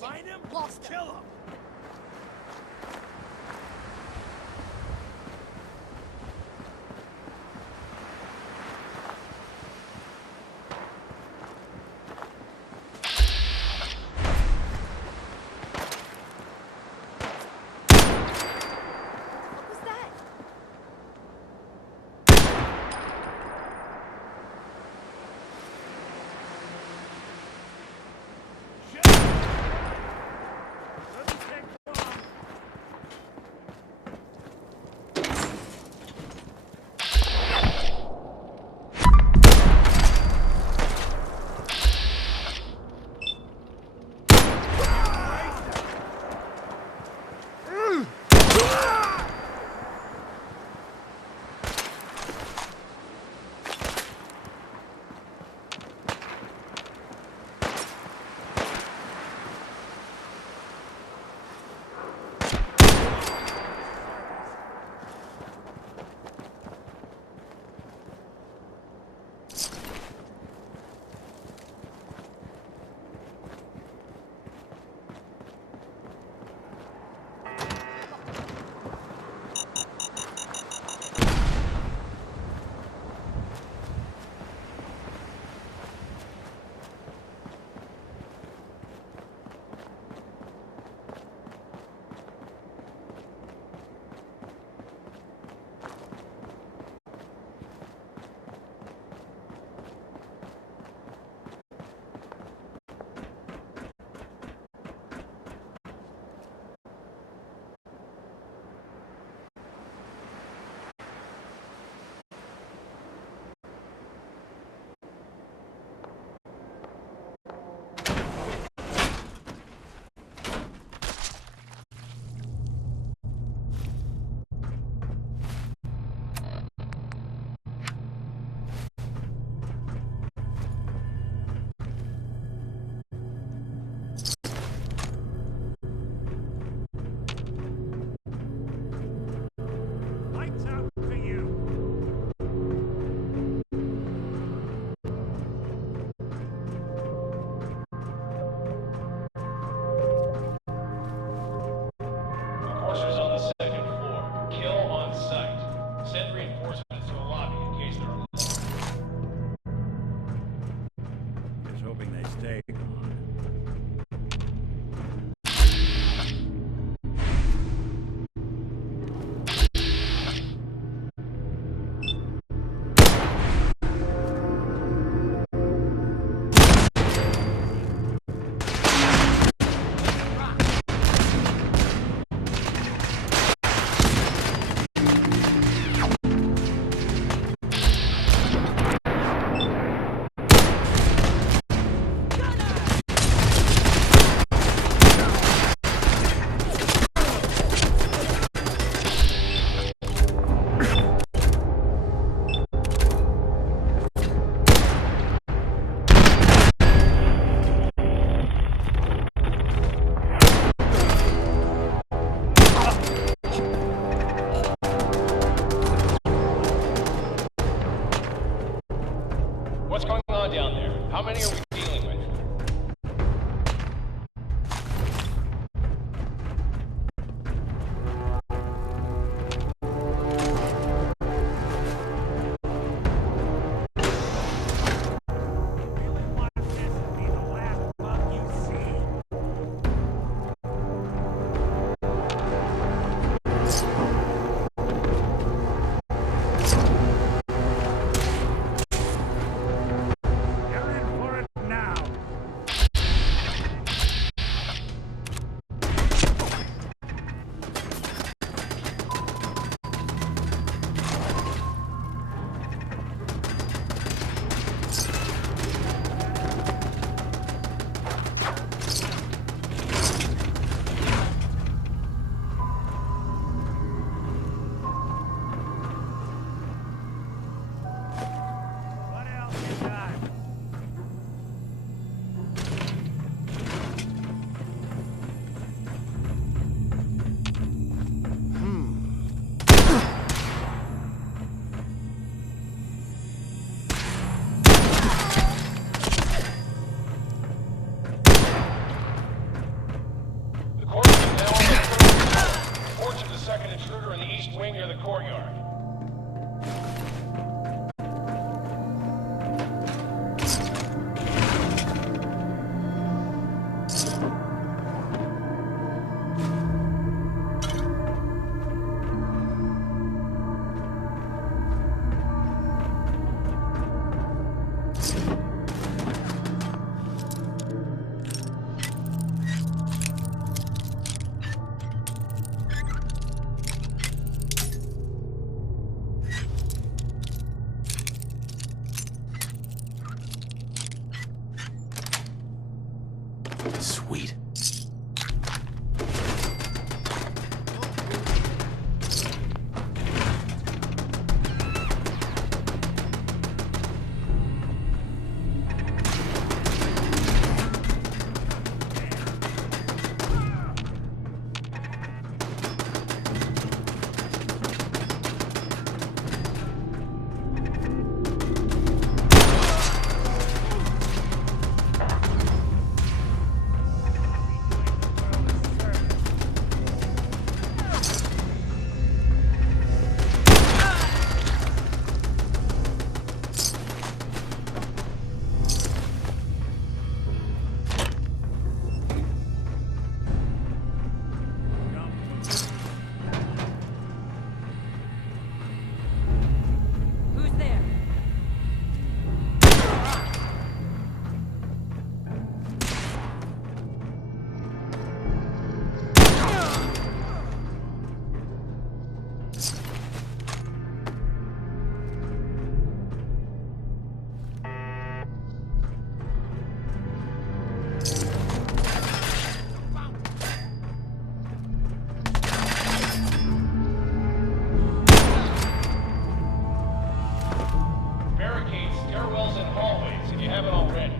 Find him? Lost him. Kill him! What was that? Shit! Let me take one! east wing near the courtyard. Sweet. Who's there? Barricades, stairwells, and hallways if you haven't already.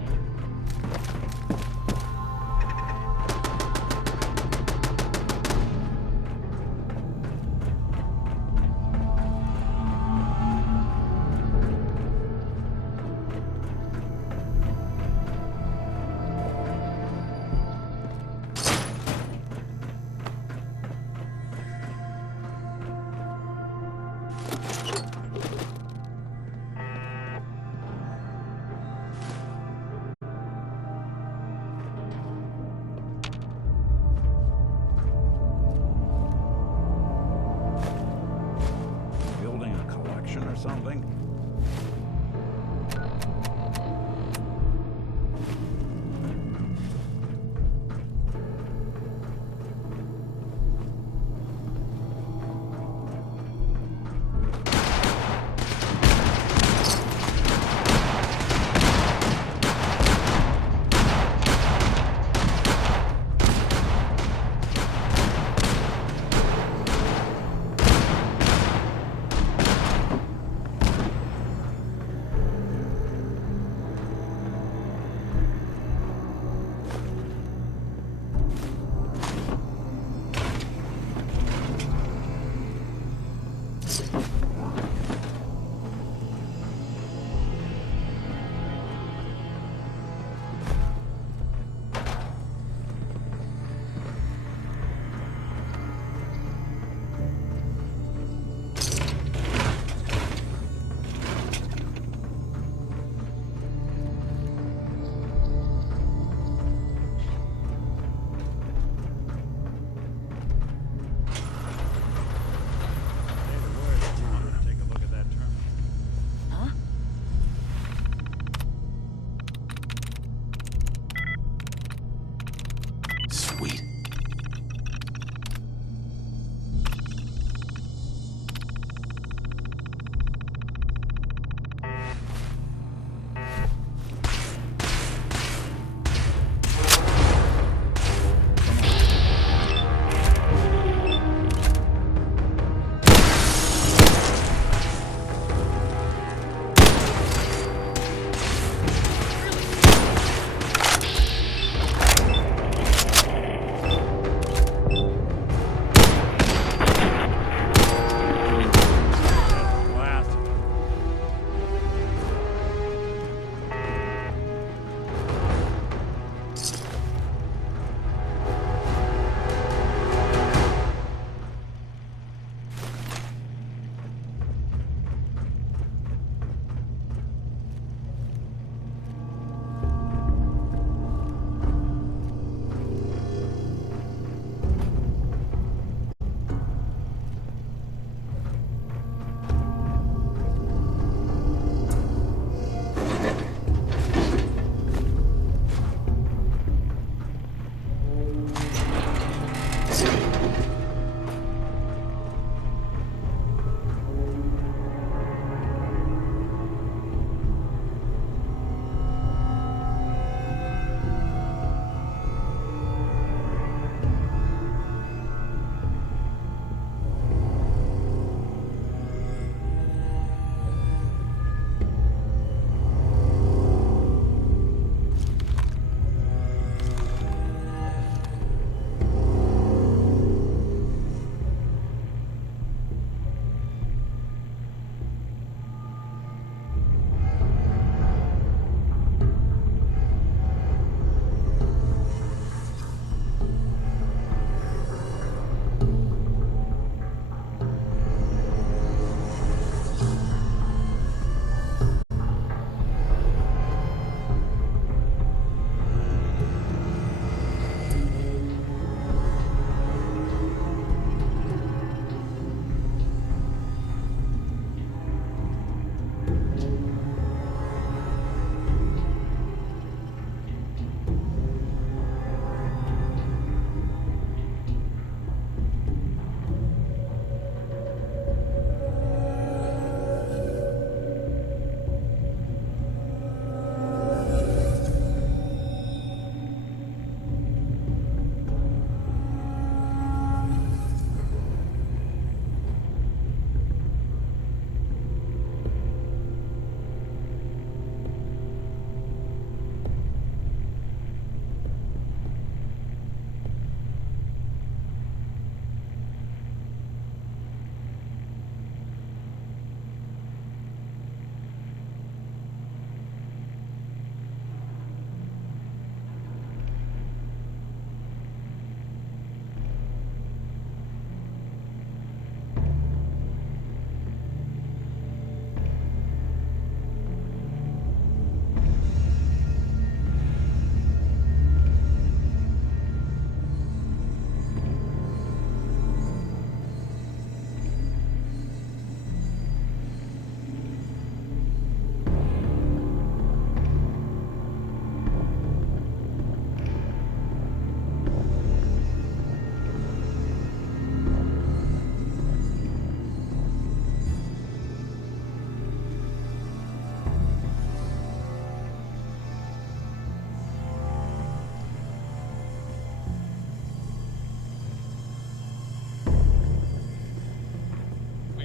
Building a collection or something?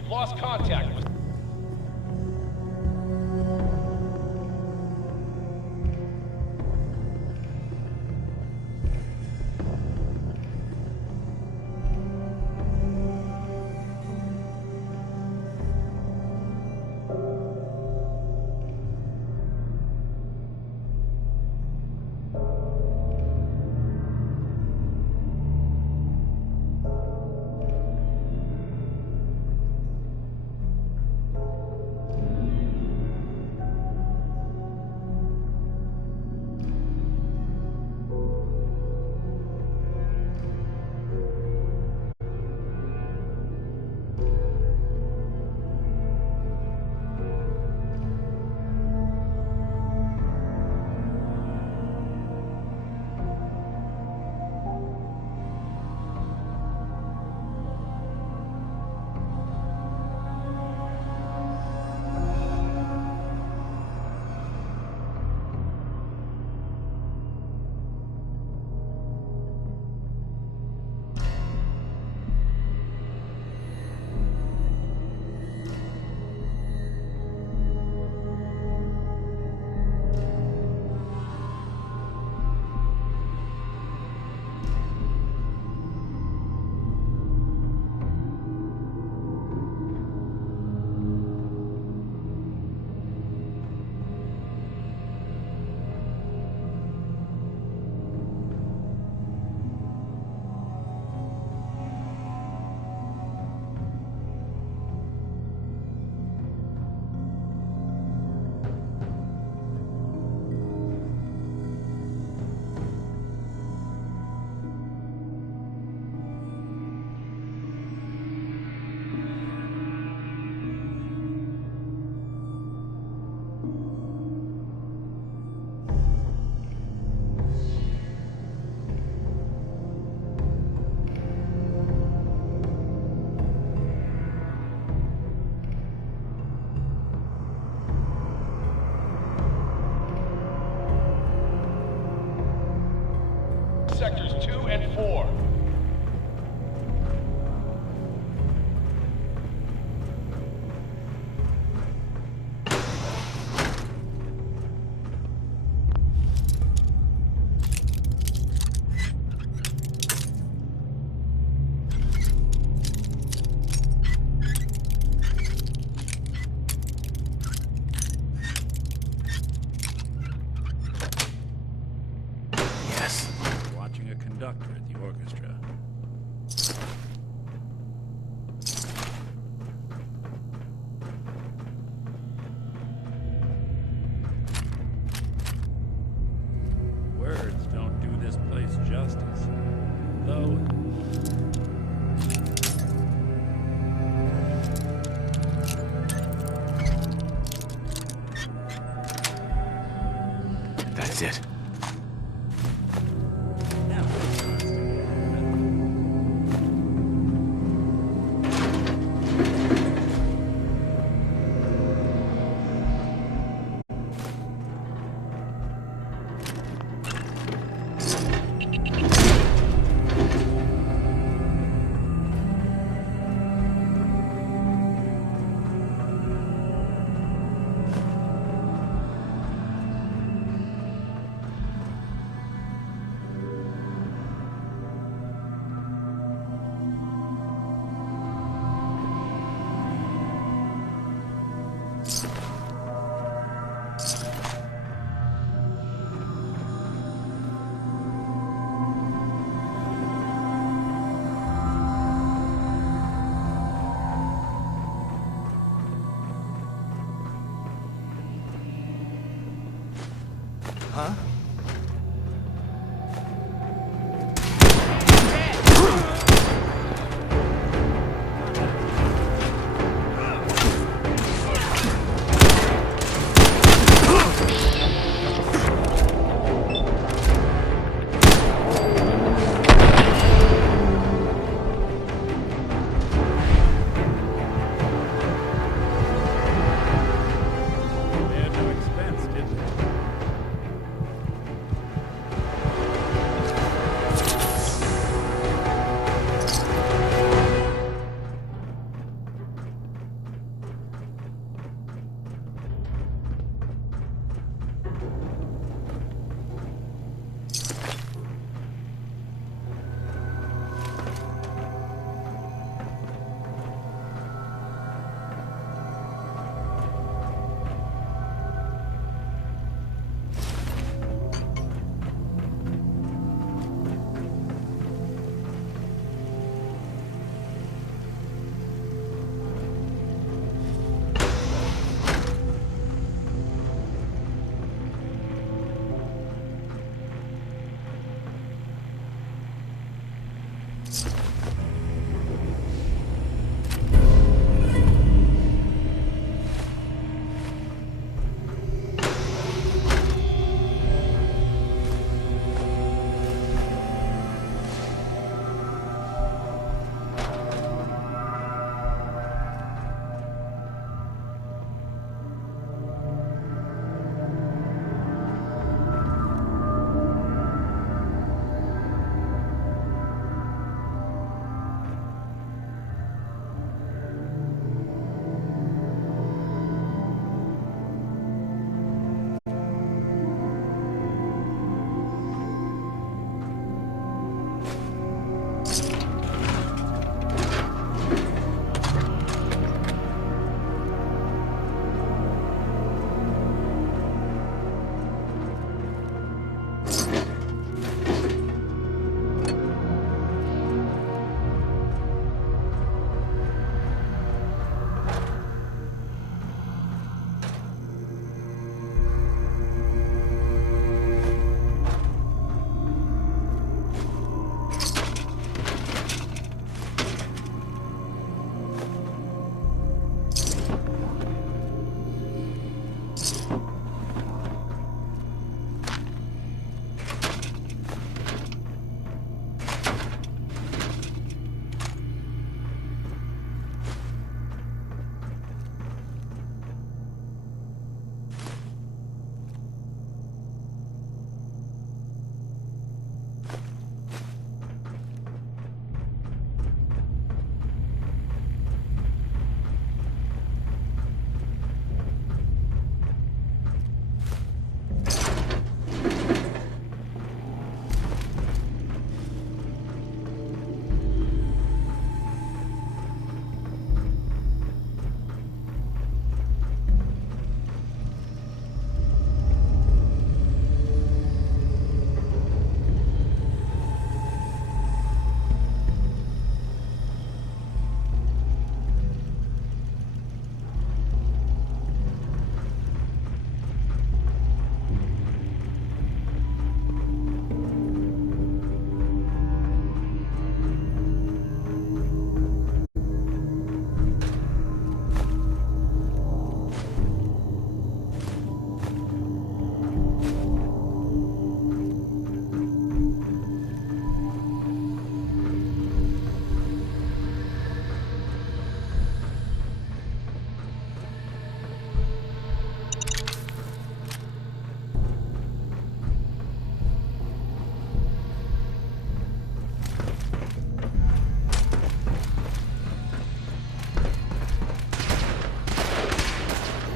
We've lost contact with... Sectors 2 and 4. Watching a conductor at the orchestra. Words don't do this place justice. Though... That's it.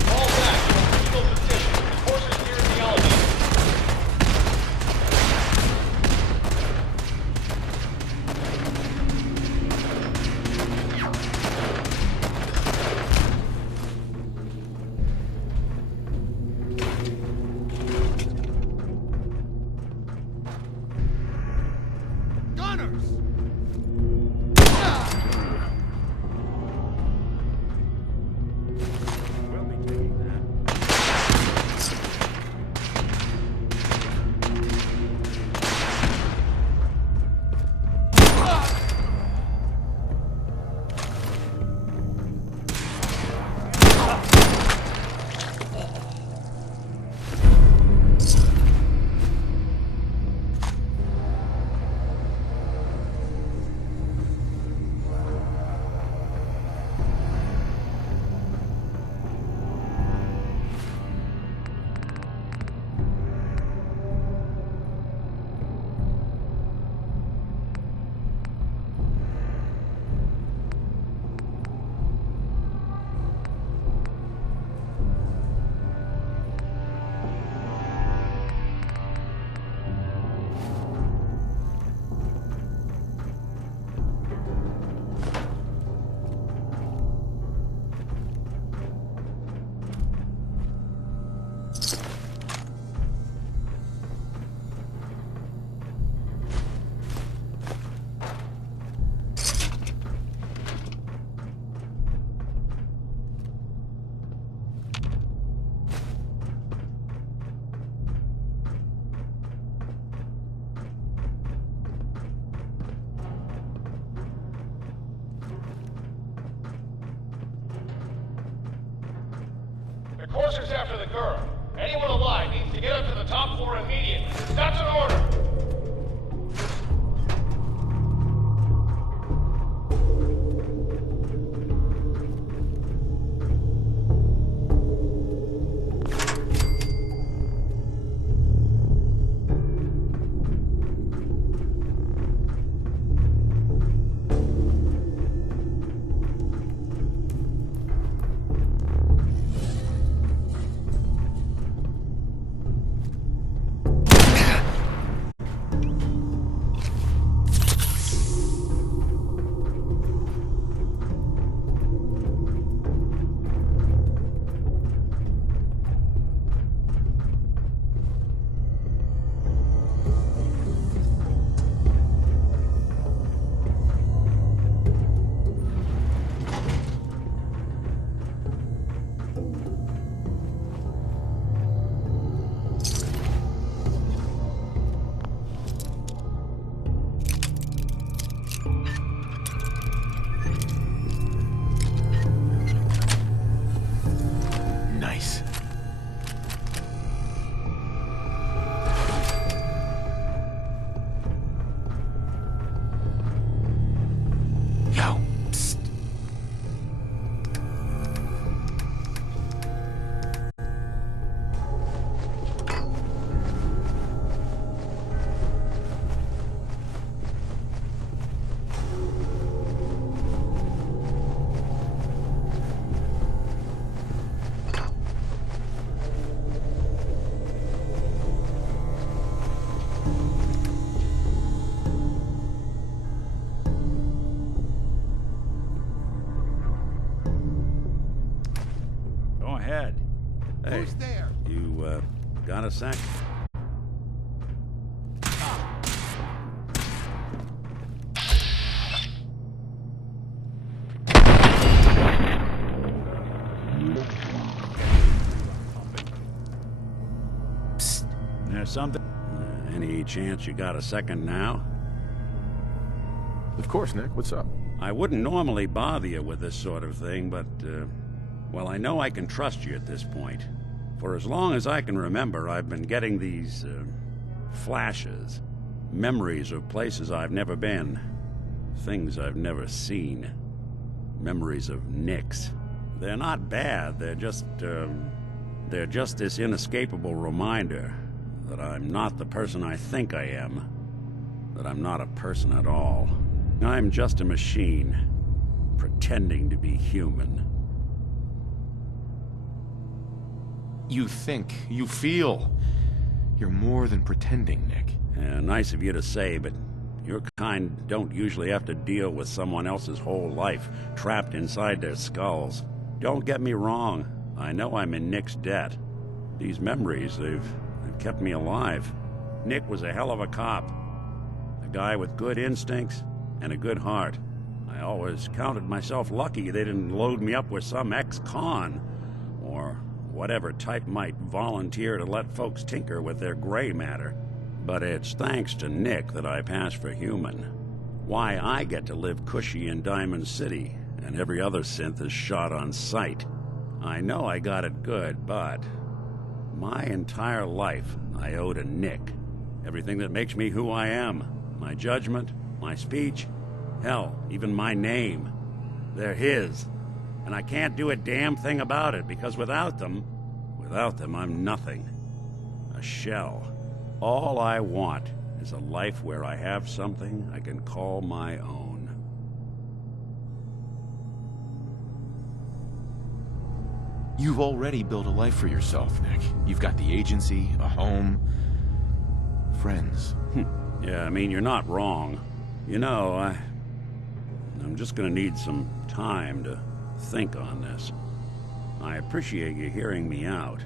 Fall back to a legal position. The horses near the elevator. Gunners! We'll be taking that. Enforcer's after the girl. Anyone alive needs to get up to the top floor immediately. That's an order! Nice. Yo, psst. Go ahead. Hey, Who's there? you, got a sec? Psst. There's something? Any chance you got a second now? Of course, Nick. What's up? I wouldn't normally bother you with this sort of thing, but, well, I know I can trust you at this point. For as long as I can remember, I've been getting these, flashes. Memories of places I've never been. Things I've never seen. Memories of Nicks. They're not bad, they're just this inescapable reminder that I'm not the person I think I am. That I'm not a person at all. I'm just a machine, pretending to be human. You think, you feel. You're more than pretending, Nick. Nice of you to say, but your kind don't usually have to deal with someone else's whole life trapped inside their skulls. Don't get me wrong, I know I'm in Nick's debt. These memories, they've kept me alive. Nick was a hell of a cop. A guy with good instincts and a good heart. I always counted myself lucky they didn't load me up with some ex-con, or whatever type might volunteer to let folks tinker with their gray matter. But it's thanks to Nick that I pass for human. Why I get to live cushy in Diamond City, and every other synth is shot on sight. I know I got it good, but my entire life I owe to Nick. Everything that makes me who I am. My judgment, my speech, hell, even my name. They're his. And I can't do a damn thing about it, because without them, I'm nothing. A shell. All I want is a life where I have something I can call my own. You've already built a life for yourself, Nick. You've got the agency, a home, friends. Yeah, I mean, you're not wrong. You know, I'm just gonna need some time to think on this. I appreciate you hearing me out.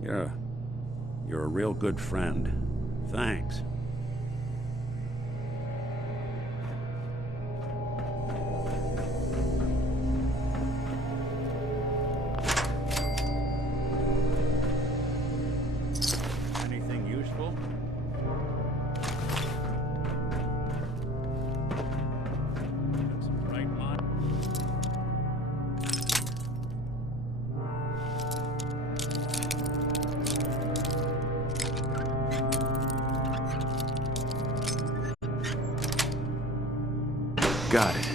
You're a real good friend. Thanks. Anything useful? Some bright light. Got it.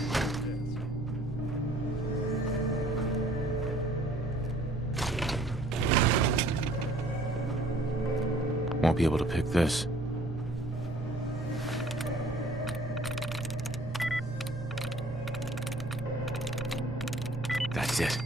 Won't be able to pick this. That's it.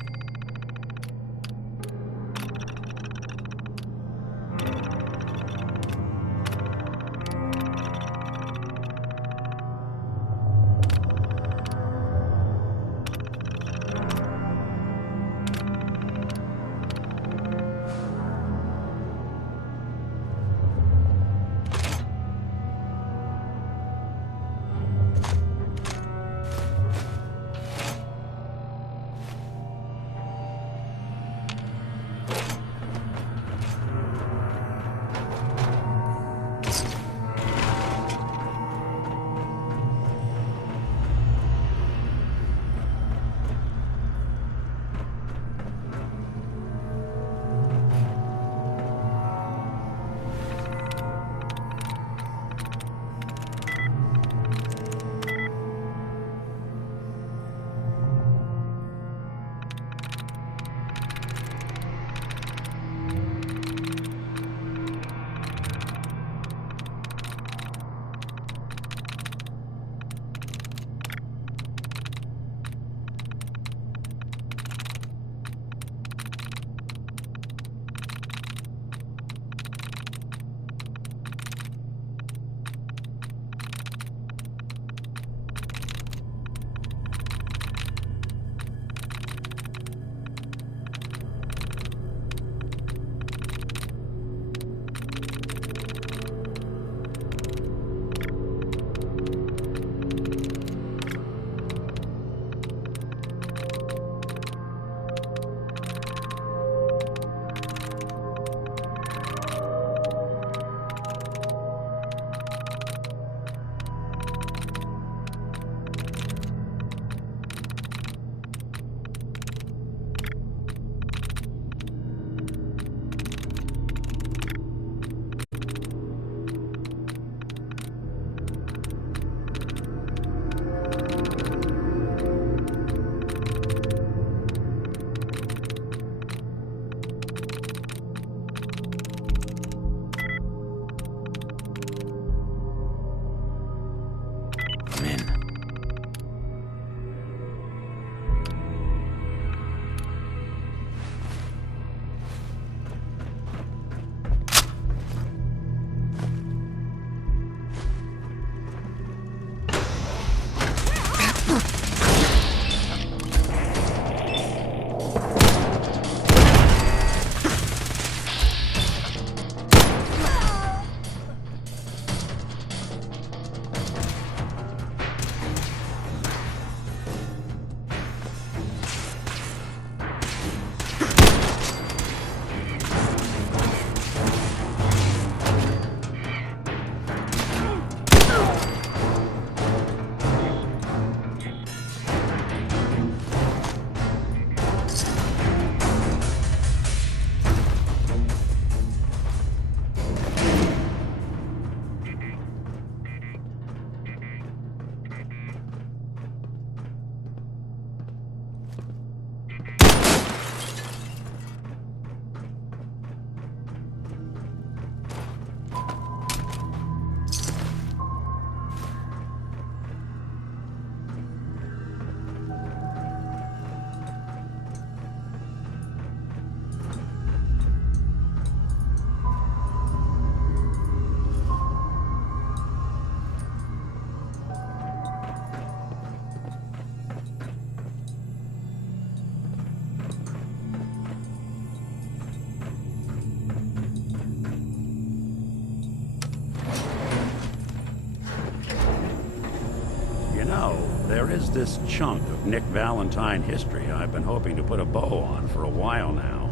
There is this chunk of Nick Valentine history I've been hoping to put a bow on for a while now.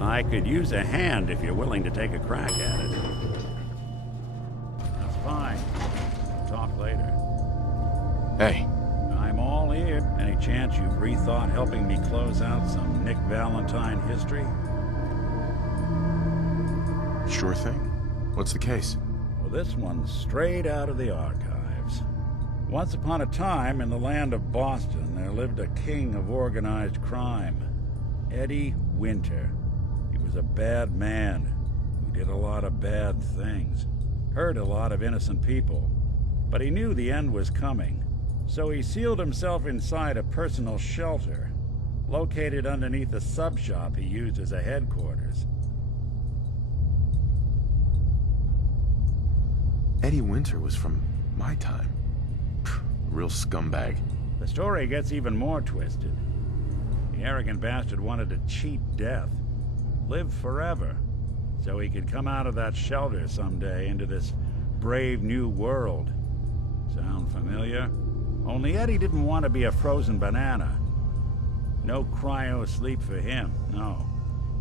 I could use a hand if you're willing to take a crack at it. That's fine. Talk later. Hey. I'm all ear. Any chance you've rethought helping me close out some Nick Valentine history? Sure thing. What's the case? Well, this one's straight out of the archives. Once upon a time, in the land of Boston, there lived a king of organized crime, Eddie Winter. He was a bad man who did a lot of bad things, hurt a lot of innocent people. But he knew the end was coming, so he sealed himself inside a personal shelter, located underneath a sub-shop he used as a headquarters. Eddie Winter was from my time. Real scumbag. The story gets even more twisted. The arrogant bastard wanted to cheat death, live forever, so he could come out of that shelter someday into this brave new world. Sound familiar? Only Eddie didn't want to be a frozen banana. No cryo sleep for him, no.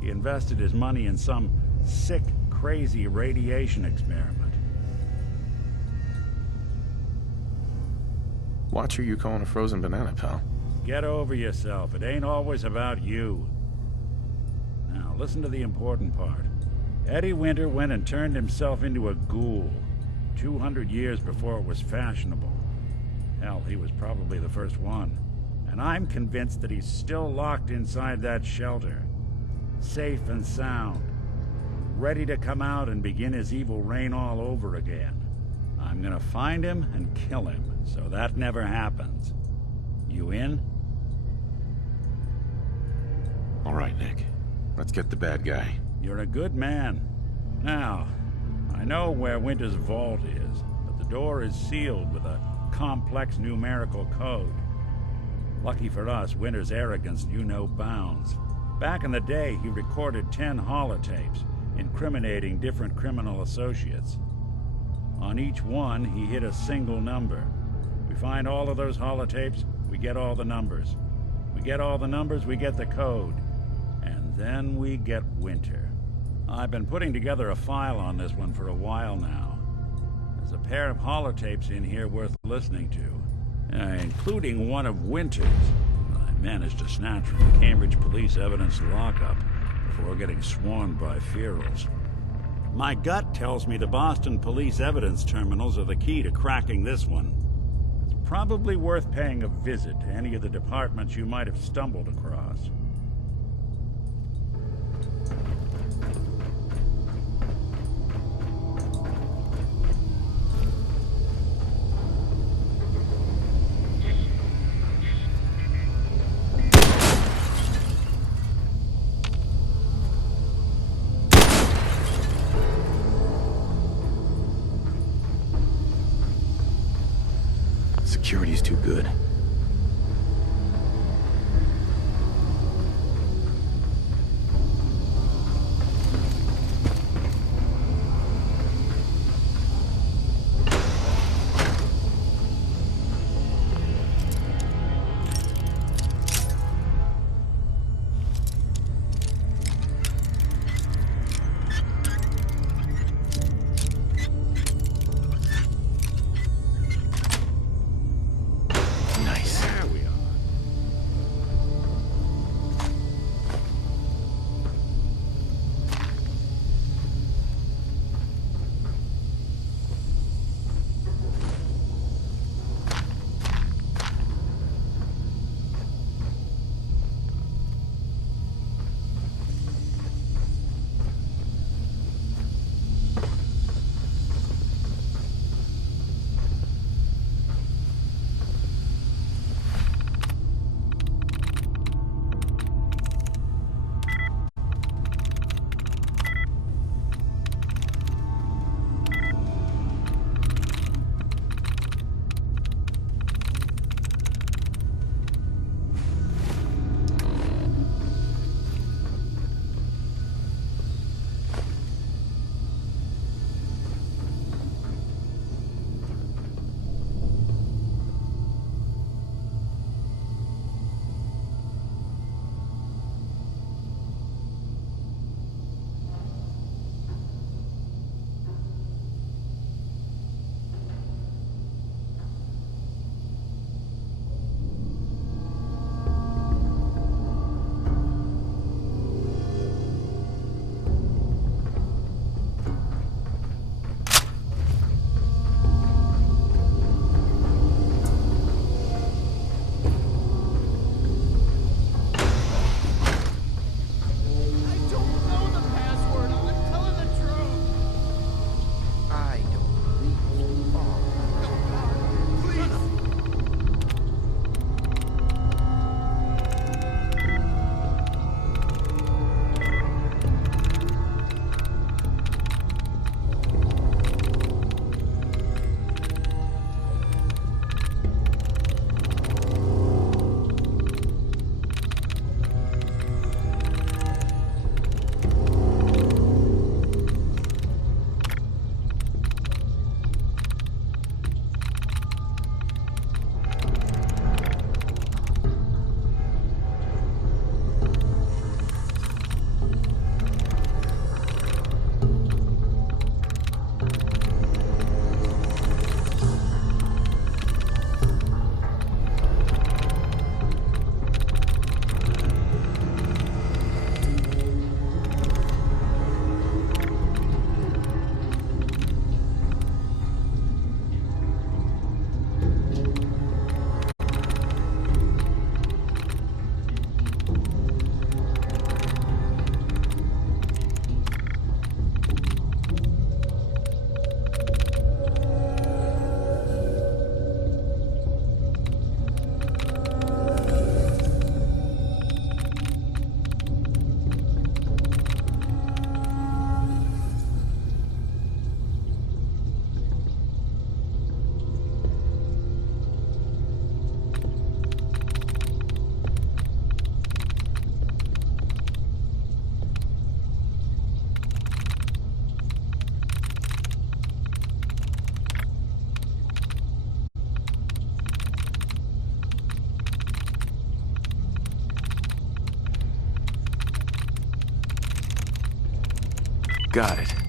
He invested his money in some sick, crazy radiation experiment. Watch who you calling a frozen banana, pal. Get over yourself. It ain't always about you. Now, listen to the important part. Eddie Winter went and turned himself into a ghoul 200 years before it was fashionable. Hell, he was probably the first one. And I'm convinced that he's still locked inside that shelter. Safe and sound. Ready to come out and begin his evil reign all over again. I'm gonna find him and kill him, so that never happens. You in? All right, Nick. Let's get the bad guy. You're a good man. Now, I know where Winter's vault is, but the door is sealed with a complex numerical code. Lucky for us, Winter's arrogance knew no bounds. Back in the day, he recorded 10 holotapes, incriminating different criminal associates. On each one, he hit a single number. We find all of those holotapes, we get all the numbers. We get all the numbers, we get the code. And then we get Winter. I've been putting together a file on this one for a while now. There's a pair of holotapes in here worth listening to, including one of Winter's. I managed to snatch from the Cambridge Police Evidence lockup before getting swarmed by ferals. My gut tells me the Boston Police Evidence Terminals are the key to cracking this one. It's probably worth paying a visit to any of the departments you might have stumbled across. Security's too good. Got it.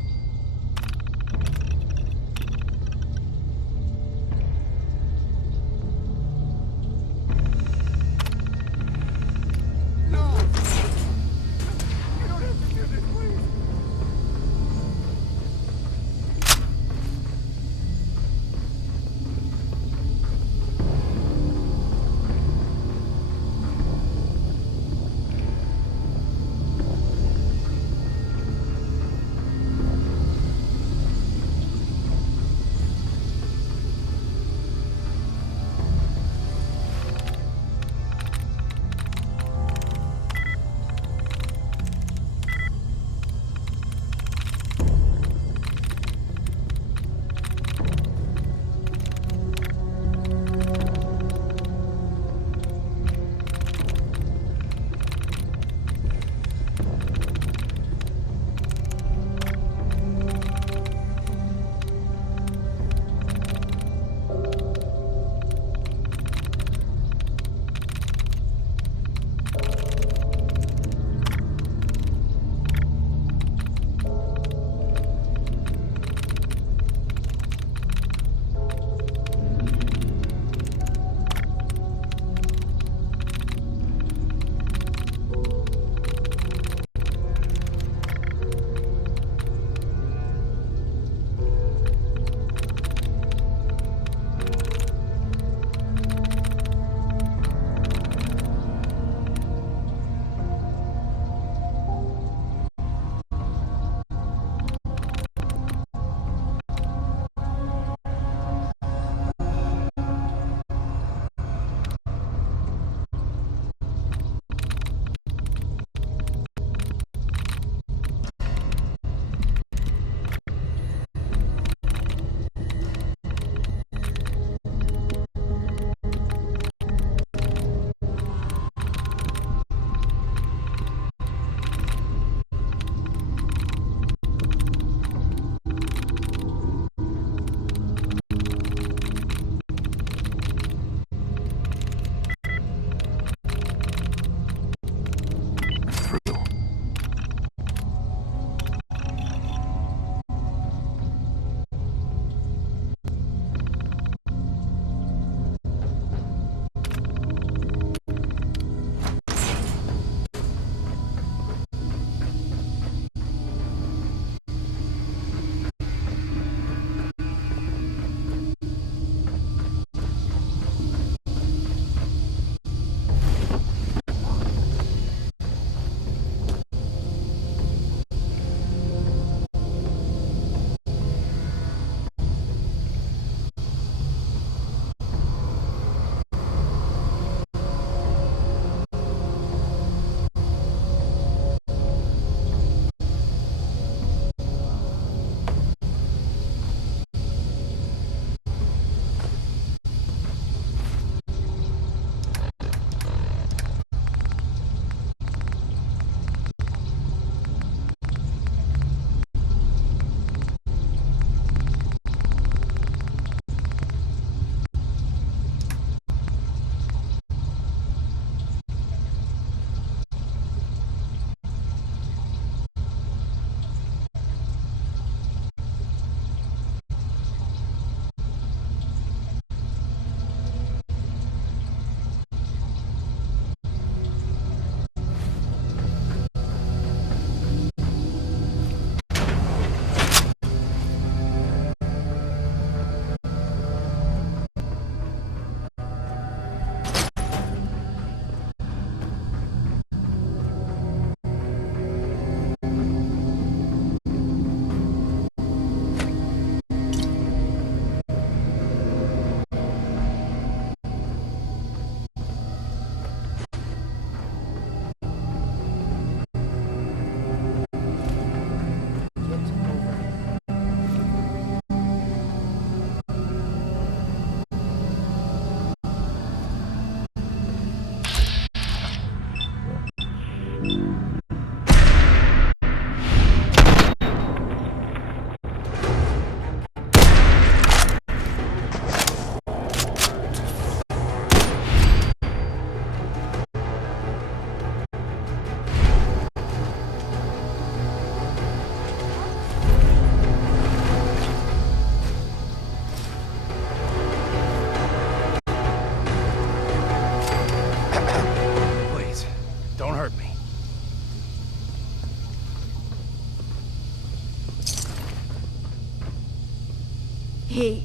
He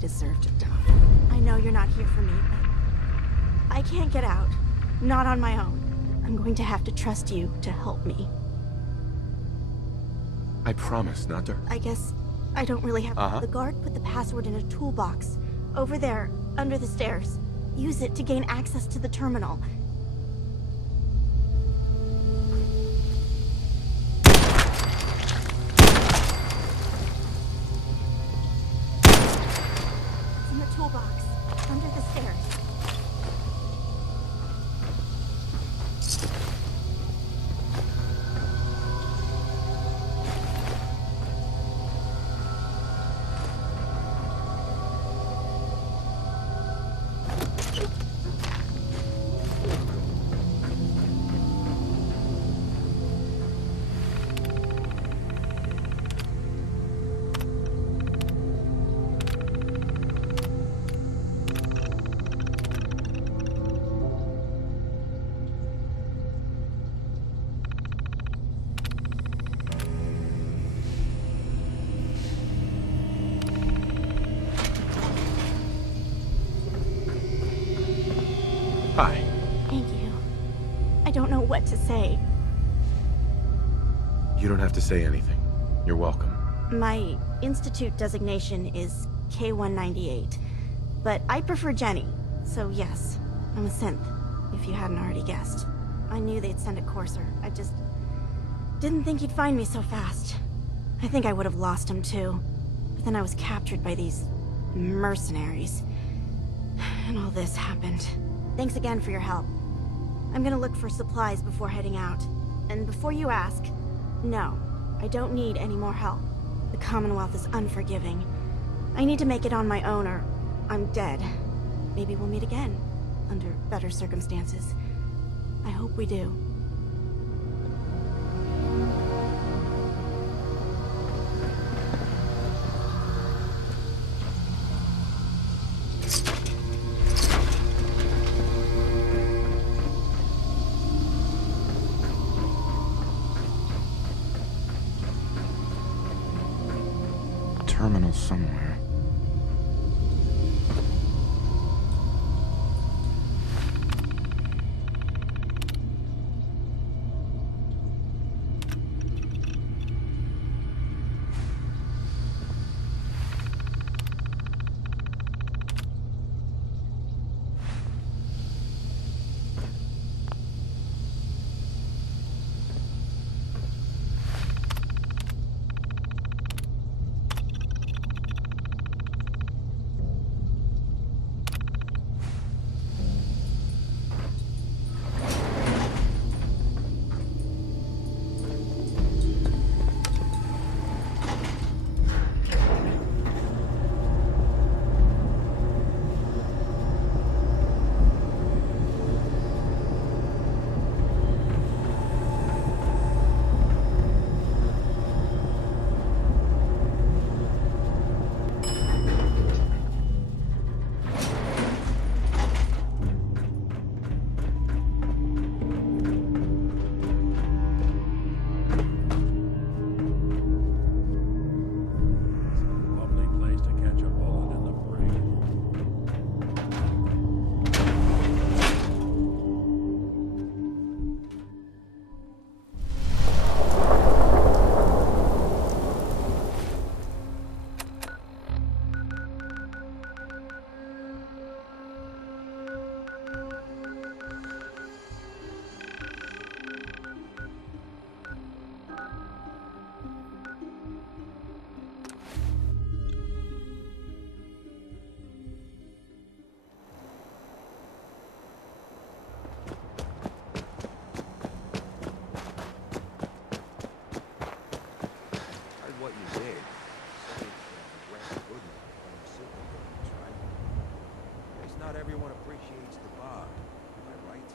deserved to die. I know you're not here for me, but I can't get out. Not on my own. I'm going to have to trust you to help me. I promise not to... I guess I don't really have... Uh-huh. The guard put the password in a toolbox. Over there, under the stairs. Use it to gain access to the terminal. It's in the toolbox, under the stairs. Hi. Thank you. I don't know what to say. You don't have to say anything. You're welcome. My Institute designation is K-198, but I prefer Jenny, so yes, I'm a synth, if you hadn't already guessed. I knew they'd send a courser. I just didn't think he'd find me so fast. I think I would have lost him too, but then I was captured by these mercenaries, and all this happened. Thanks again for your help. I'm gonna look for supplies before heading out. And before you ask, no, I don't need any more help. The Commonwealth is unforgiving. I need to make it on my own or I'm dead. Maybe we'll meet again, under better circumstances. I hope we do. Terminal somewhere. Lovely place to catch a bullet in the brain. Heard what you did. I guess not everyone appreciates the bar. Am I right?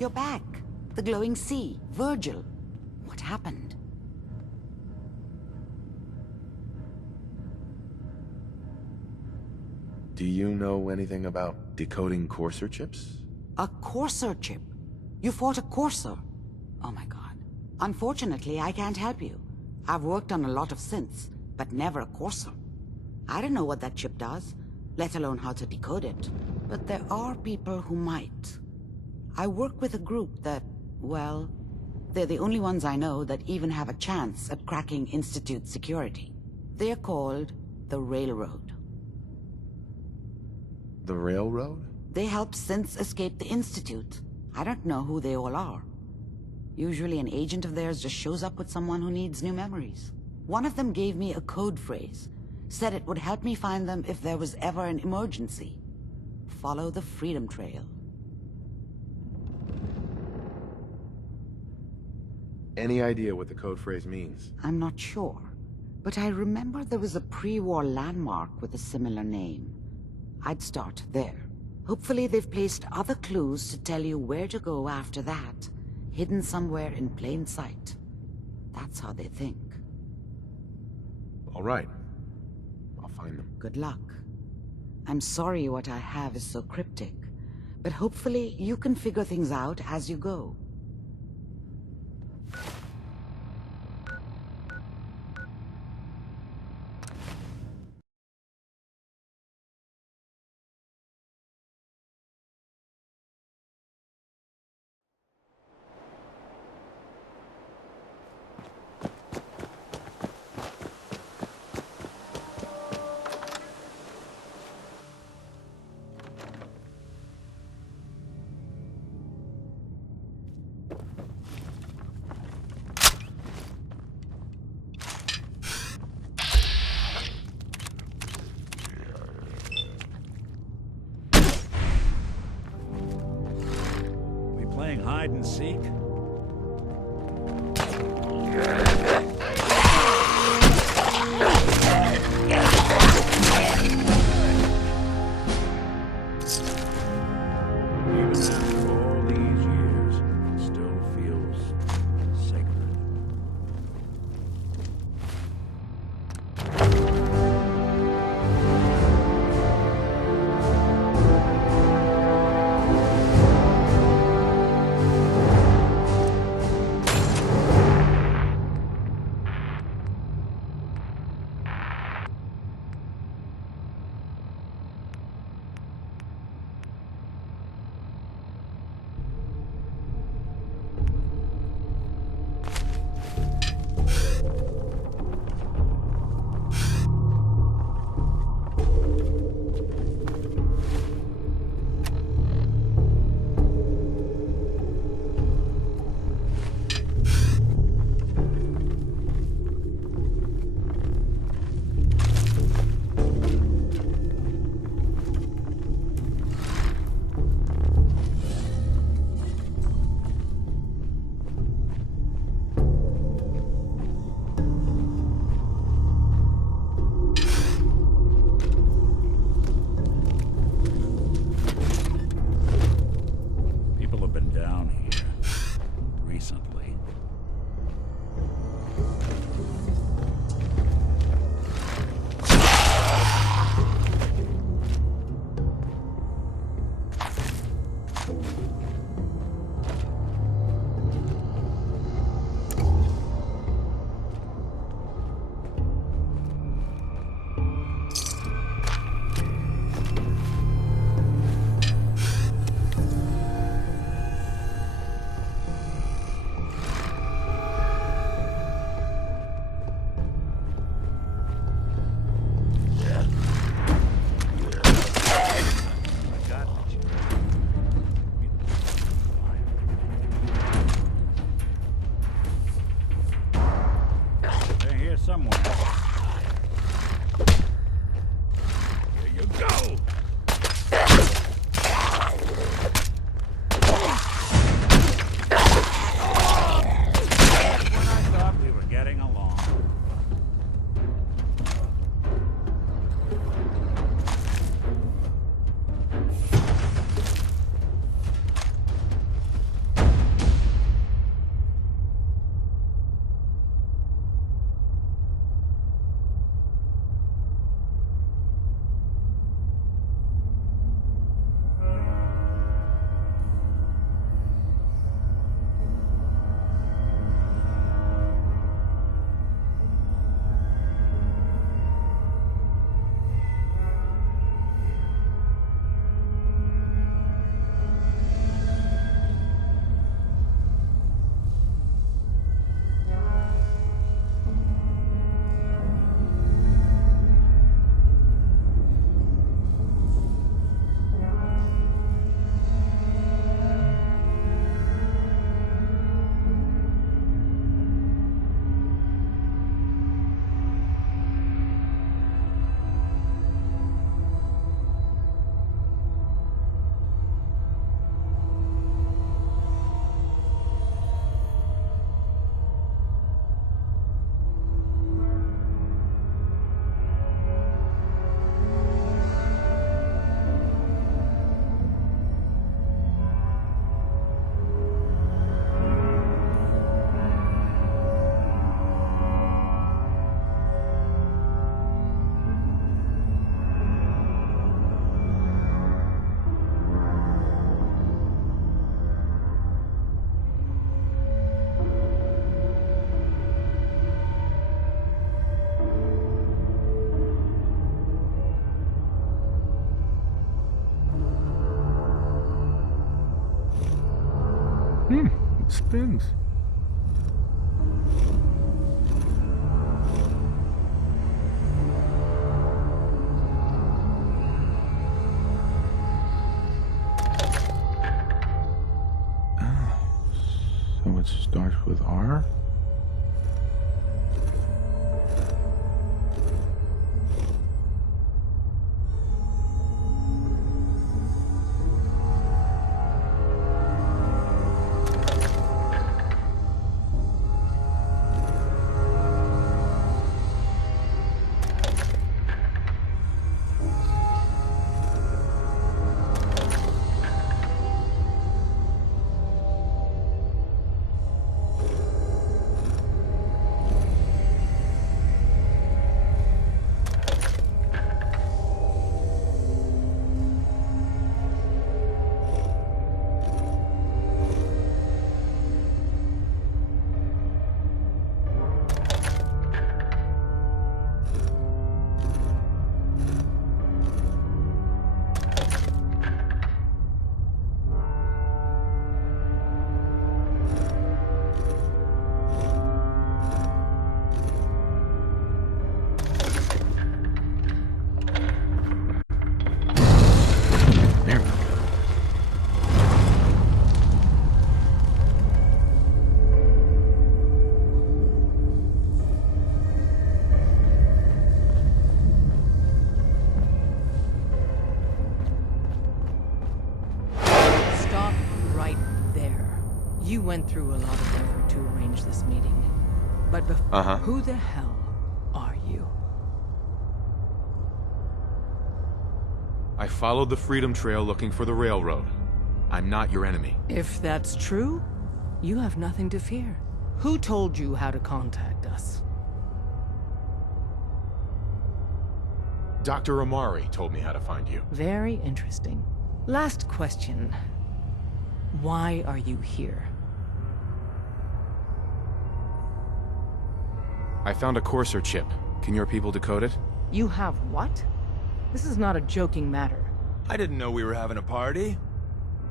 You're back. The glowing sea. Virgil. What happened? Do you know anything about decoding Courser chips? A Courser chip? You fought a Courser? Oh my god. Unfortunately, I can't help you. I've worked on a lot of synths, but never a Courser. I don't know what that chip does, let alone how to decode it. But there are people who might. I work with a group that, well, they're the only ones I know that even have a chance at cracking Institute security. They're called the Railroad. The Railroad? They help synths escape the Institute. I don't know who they all are. Usually an agent of theirs just shows up with someone who needs new memories. One of them gave me a code phrase, said it would help me find them if there was ever an emergency. Follow the Freedom Trail. Any idea what the code phrase means? I'm not sure, but I remember there was a pre-war landmark with a similar name. I'd start there. Hopefully they've placed other clues to tell you where to go after that, hidden somewhere in plain sight. That's how they think. All right. I'll find them. Good luck. I'm sorry what I have is so cryptic, but hopefully you can figure things out as you go. Playing hide and seek? Even after all these years, it still feels sacred. things. So it starts with R? You went through a lot of effort to arrange this meeting. But who the hell are you? I followed the Freedom Trail looking for the railroad. I'm not your enemy. If that's true, you have nothing to fear. Who told you how to contact us? Dr. Amari told me how to find you. Very interesting. Last question. Why are you here? I found a Courser chip. Can your people decode it? You have what? This is not a joking matter. I didn't know we were having a party.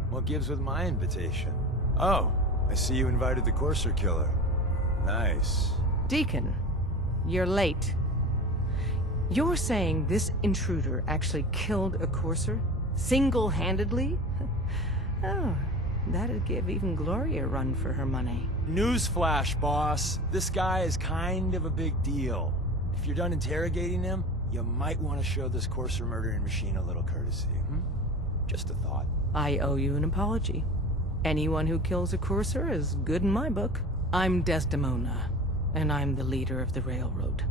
What gives with my invitation? Oh, I see you invited the Courser killer. Nice. Deacon, you're late. You're saying this intruder actually killed a Courser? Single-handedly? Oh, that'd give even Gloria a run for her money. Newsflash, boss. This guy is kind of a big deal. If you're done interrogating him, you might want to show this Courser murdering machine a little courtesy. Just a thought. I owe you an apology. Anyone who kills a Courser is good in my book. I'm Desdemona, and I'm the leader of the railroad.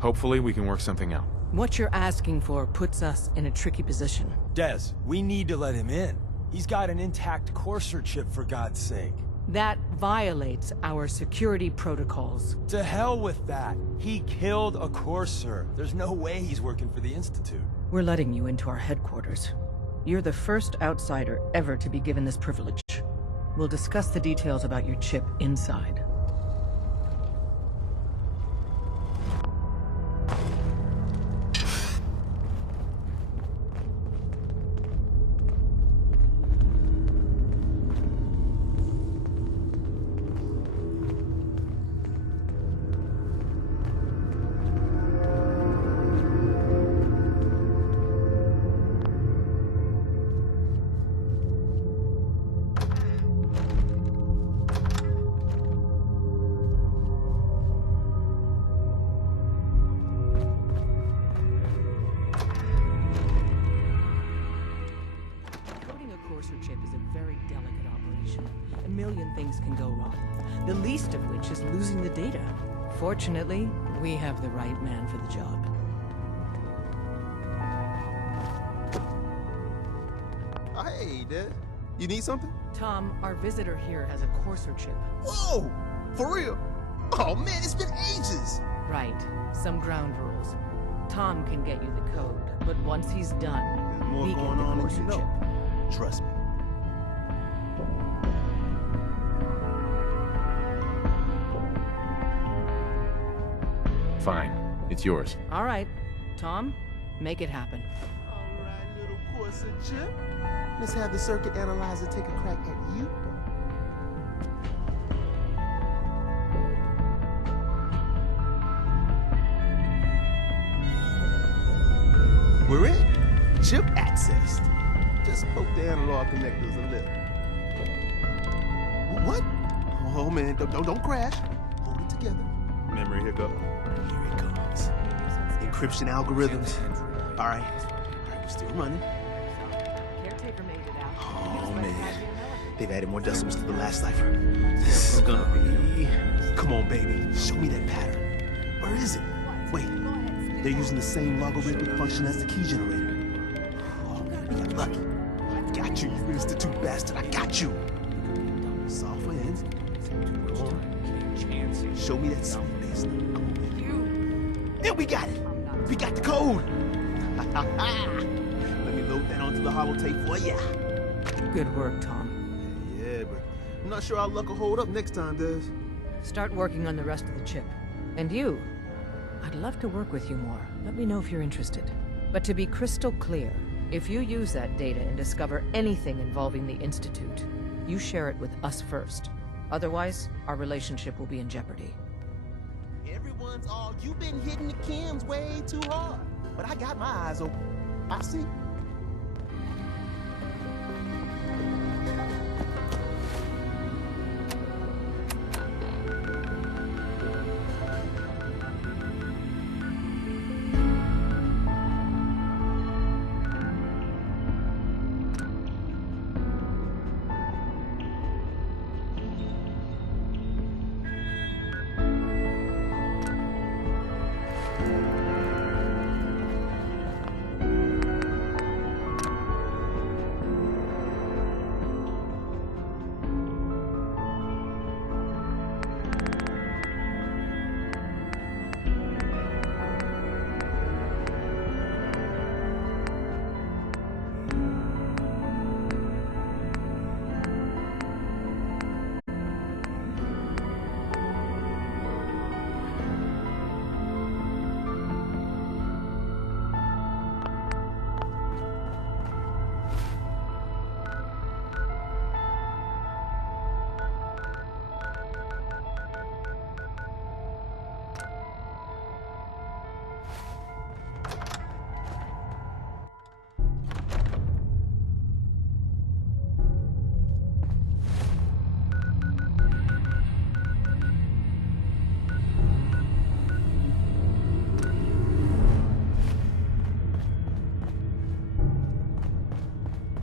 Hopefully we can work something out. What you're asking for puts us in a tricky position. Des, we need to let him in. He's got an intact Courser chip, for God's sake. That violates our security protocols. To hell with that. He killed a Courser. There's no way he's working for the Institute. We're letting you into our headquarters. You're the first outsider ever to be given this privilege. We'll discuss the details about your chip inside. Chip is a very delicate operation. A million things can go wrong, the least of which is losing the data. Fortunately, we have the right man for the job. Hey, Dad. You need something? Tom, our visitor here has a Courser chip. Whoa! For real? Oh man, it's been ages! Right. Some ground rules. Tom can get you the code, but once he's done, There's more we get going the on than Courser you know. chip. Trust me. Fine. It's yours. All right. Tom, make it happen. Alright, little Courser chip. Let's have the circuit analyzer take a crack at you. We're in. Chip accessed. Just poke the analog connectors a little. What? Oh man, don't crash. Hold it together. Memory hiccup. Here it comes. Encryption algorithms. All right, we're still running. Caretaker made it out. Oh man, they've added more decimals to the last cipher. This is gonna be. Come on, baby, show me that pattern. Where is it? Wait, they're using the same logarithmic function as the key generator. Oh, we got lucky. I got you, you institute bastard. I got you. Solve for ends. Come on. Show me that sweet base number. Come on, baby. Yeah, we got it. We got the code. Let me load that onto the holotape for ya. Good work, Tom. Yeah, but I'm not sure our luck will hold up next time, Des. Start working on the rest of the chip. And you, I'd love to work with you more. Let me know if you're interested. But to be crystal clear, if you use that data and discover anything involving the Institute, you share it with us first. Otherwise, our relationship will be in jeopardy. Everyone's all, you've been hitting the chems way too hard. But I got my eyes open. I see.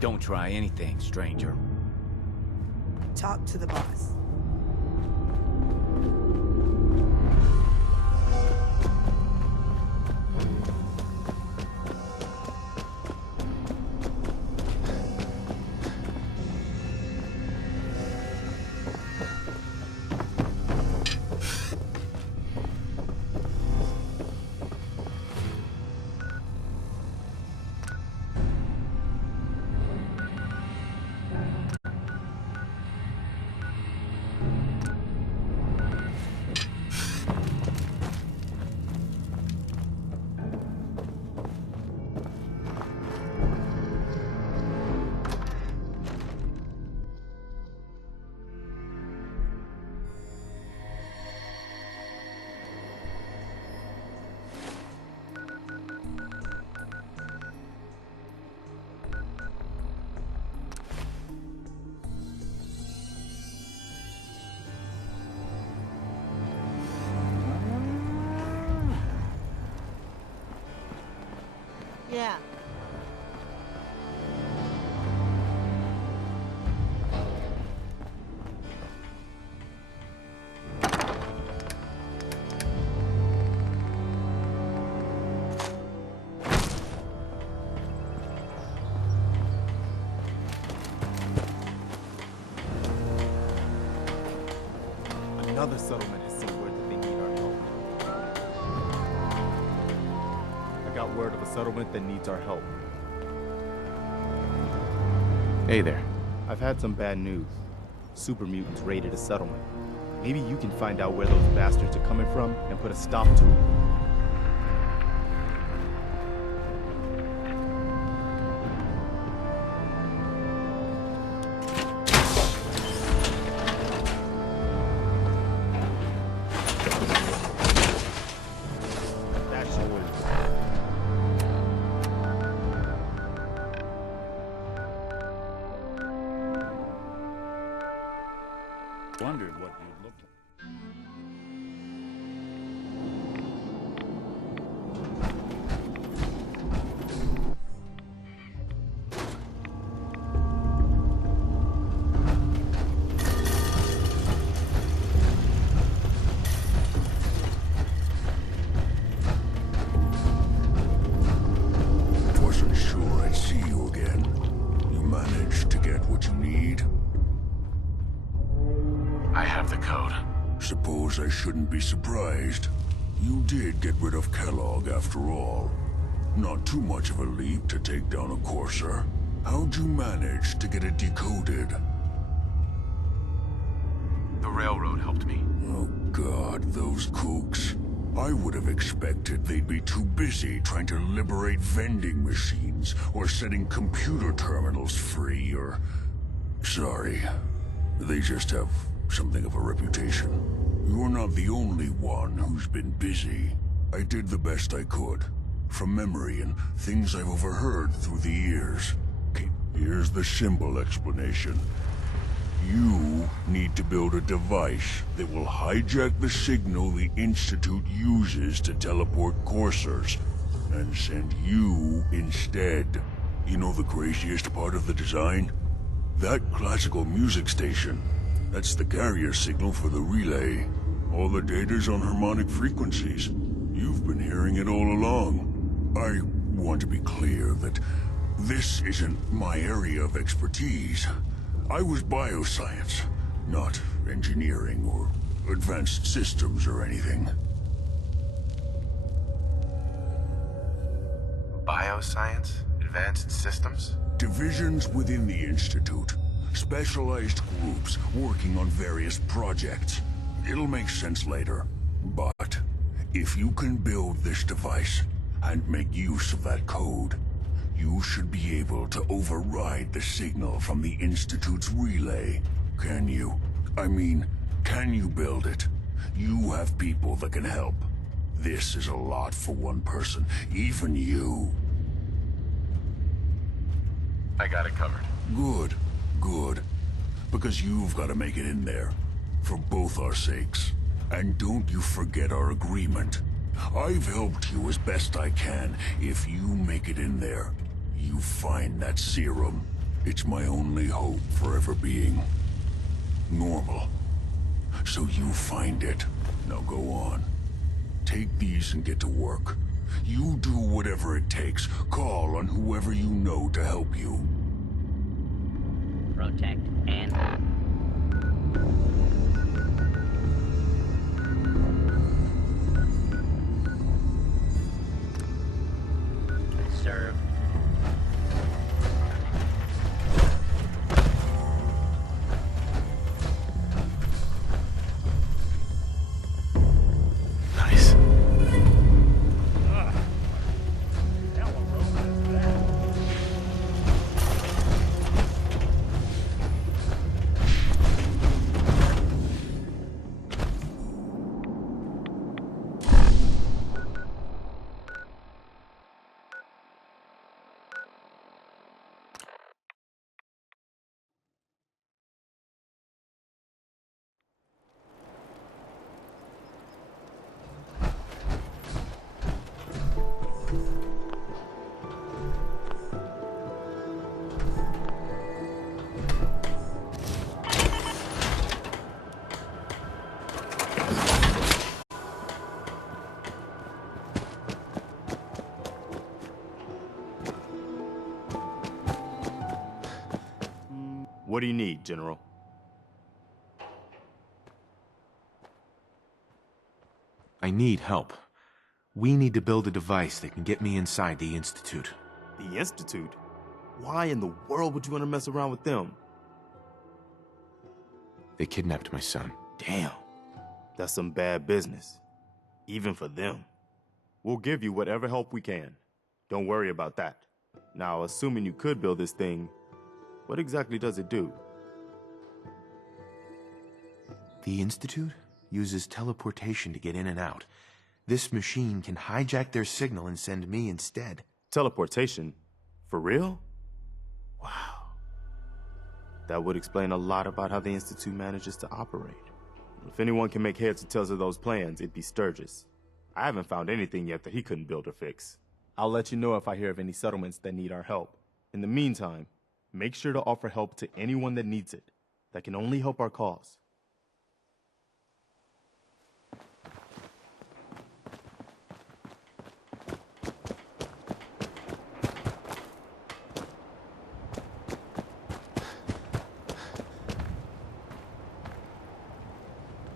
Don't try anything, stranger. Talk to the boss. Yeah. Another settlement has seen word that they need our help. I got word of a settlement that needs our help. Hey there. I've had some bad news. Super mutants raided a settlement. Maybe you can find out where those bastards are coming from and put a stop to it. That's yours. wondered what you'd look like. Wasn't sure I'd see you again. You managed to get what you need? I have the code. Suppose I shouldn't be surprised. You did get rid of Kellogg after all. Not too much of a leap to take down a Courser. How'd you manage to get it decoded? The railroad helped me. Oh God, those kooks. I would have expected they'd be too busy trying to liberate vending machines or setting computer terminals free or... Sorry. They just have something of a reputation. You're not the only one who's been busy. I did the best I could. From memory and things I've overheard through the years. Okay, here's the simple explanation. You need to build a device that will hijack the signal the Institute uses to teleport coursers, and send you instead. You know the craziest part of the design? That classical music station. That's the carrier signal for the relay. All the data's on harmonic frequencies. You've been hearing it all along. I want to be clear that this isn't my area of expertise. I was bioscience, not engineering or advanced systems or anything. Bioscience? Advanced systems? Divisions within the Institute. Specialized groups working on various projects. It'll make sense later. But if you can build this device and make use of that code, you should be able to override the signal from the Institute's relay. Can you? I mean, can you build it? You have people that can help. This is a lot for one person, even you. I got it covered. Good, good. Because you've got to make it in there. For both our sakes. And don't you forget our agreement. I've helped you as best I can. If you make it in there, you find that serum. It's my only hope for ever being normal. So you find it. Now go on. Take these and get to work. You do whatever it takes. Call on whoever you know to help you. Protect and... Serve. Nice. What do you need, General? I need help. We need to build a device that can get me inside the Institute. The Institute? Why in the world would you want to mess around with them? They kidnapped my son. Damn. That's some bad business. Even for them. We'll give you whatever help we can. Don't worry about that. Now, assuming you could build this thing, what exactly does it do? The Institute uses teleportation to get in and out. This machine can hijack their signal and send me instead. Teleportation? For real? Wow. That would explain a lot about how the Institute manages to operate. If anyone can make heads or tails of those plans, it'd be Sturgis. I haven't found anything yet that he couldn't build or fix. I'll let you know if I hear of any settlements that need our help. In the meantime, make sure to offer help to anyone that needs it. That can only help our cause.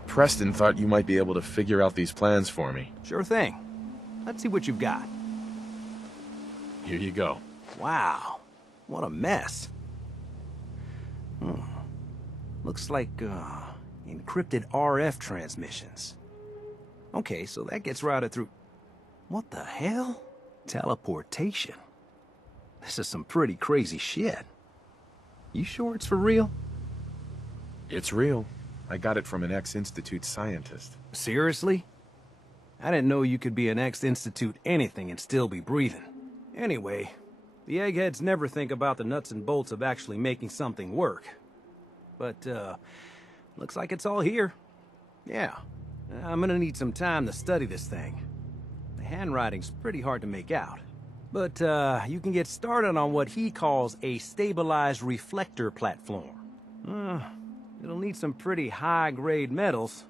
Preston thought you might be able to figure out these plans for me. Sure thing. Let's see what you've got. Here you go. Wow, what a mess. Looks like, encrypted RF transmissions. Okay, so that gets routed through... What the hell? Teleportation. This is some pretty crazy shit. You sure it's for real? It's real. I got it from an ex-Institute scientist. Seriously? I didn't know you could be an ex-Institute anything and still be breathing. Anyway, the eggheads never think about the nuts and bolts of actually making something work. But, looks like it's all here. Yeah, I'm gonna need some time to study this thing. The handwriting's pretty hard to make out. But, you can get started on what he calls a stabilized reflector platform. It'll need some pretty high-grade metals,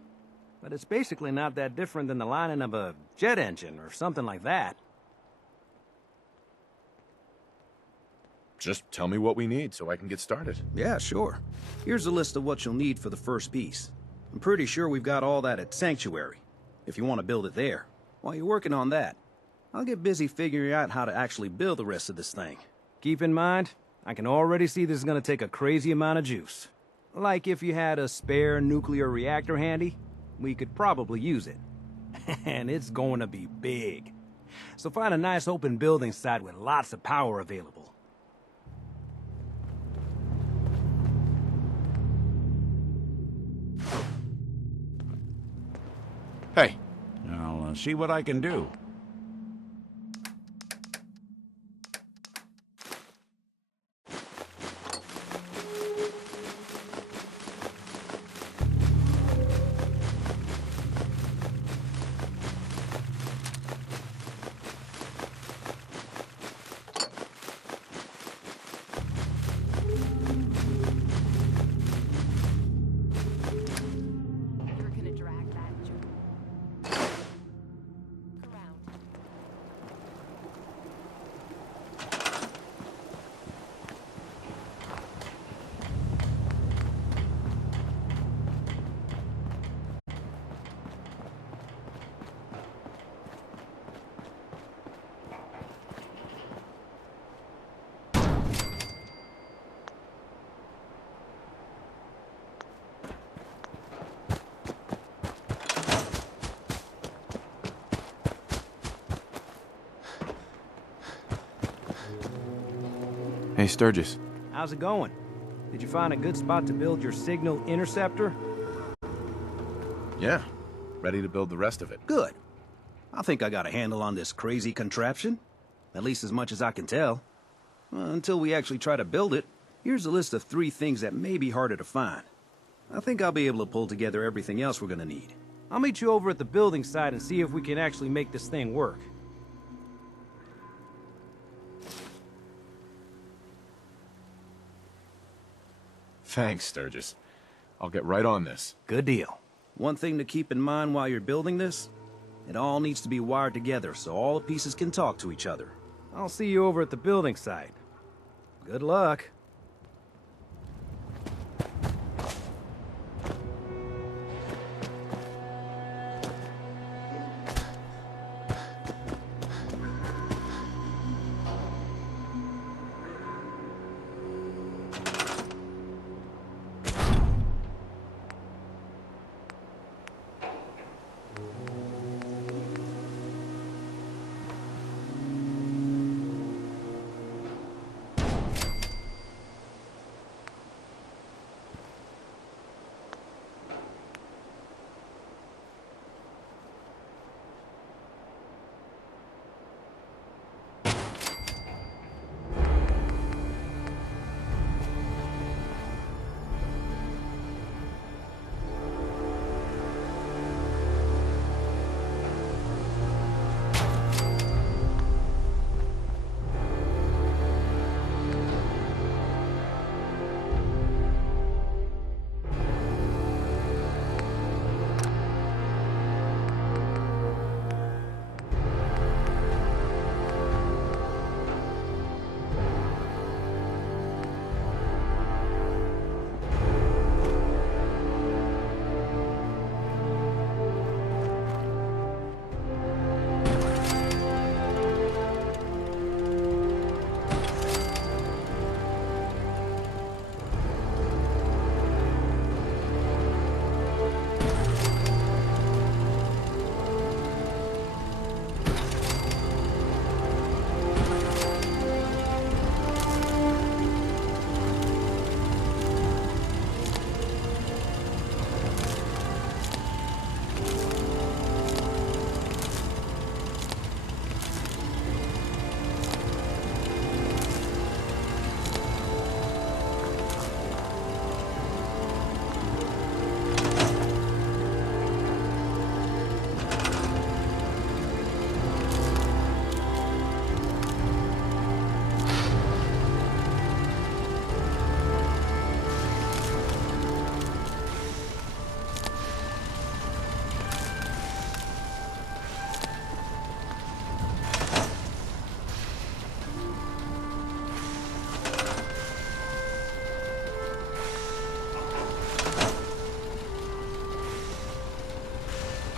but it's basically not that different than the lining of a jet engine or something like that. Just tell me what we need so I can get started. Yeah, sure. Here's a list of what you'll need for the first piece. I'm pretty sure we've got all that at Sanctuary, if you want to build it there. While you're working on that, I'll get busy figuring out how to actually build the rest of this thing. Keep in mind, I can already see this is going to take a crazy amount of juice. Like if you had a spare nuclear reactor handy, we could probably use it. And it's going to be big. So find a nice open building site with lots of power available. Hey. I'll see what I can do. Hey, Sturgis. How's it going? Did you find a good spot to build your signal interceptor? Yeah. Ready to build the rest of it. Good. I think I got a handle on this crazy contraption. At least as much as I can tell. Until we actually try to build it, here's a list of 3 things that may be harder to find. I think I'll be able to pull together everything else we're gonna need. I'll meet you over at the building site and see if we can actually make this thing work. Thanks, Sturgis. I'll get right on this. Good deal. One thing to keep in mind while you're building this, it all needs to be wired together so all the pieces can talk to each other. I'll see you over at the building site. Good luck.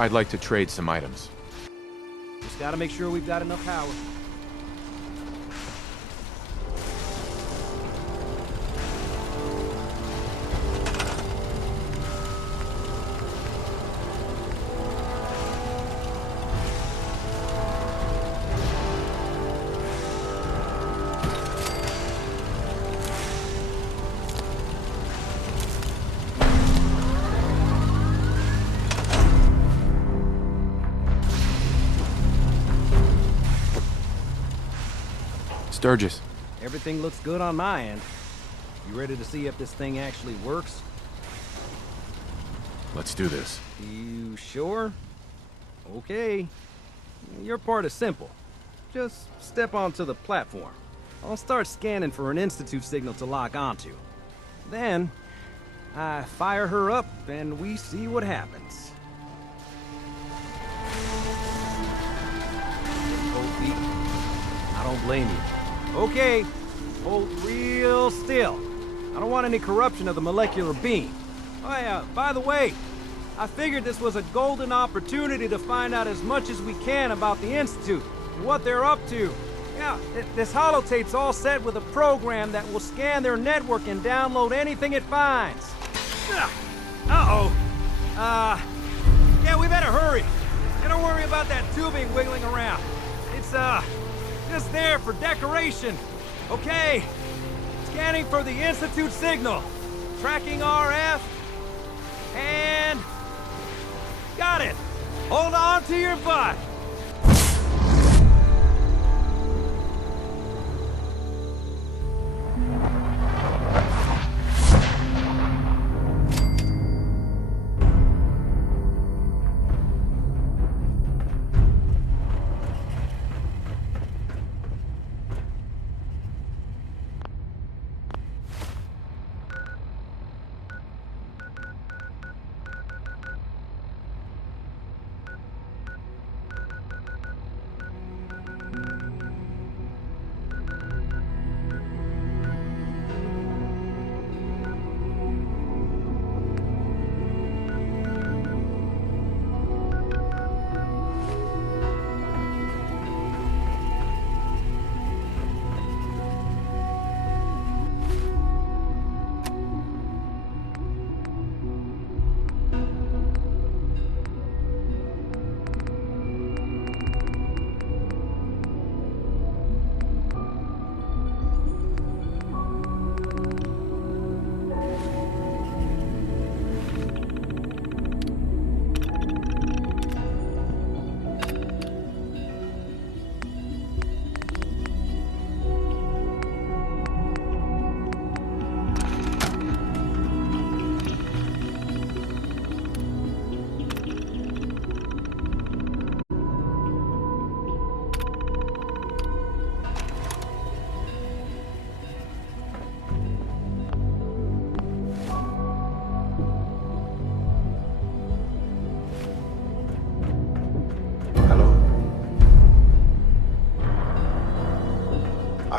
I'd like to trade some items. Just gotta make sure we've got enough power. Sturgis. Everything looks good on my end. You ready to see if this thing actually works? Let's do this. You sure? Okay. Your part is simple. Just step onto the platform. I'll start scanning for an Institute signal to lock onto. Then, I fire her up and we see what happens. Cold feet. I don't blame you. Okay, hold real still. I don't want any corruption of the molecular beam. Oh yeah, by the way, I figured this was a golden opportunity to find out as much as we can about the Institute and what they're up to. Yeah, this holotape's all set with a program that will scan their network and download anything it finds. Uh-oh. Yeah, we better hurry. And don't worry about that tubing wiggling around. It's, just there for decoration. Okay. Scanning for the Institute signal. Tracking RF. And... got it. Hold on to your butt.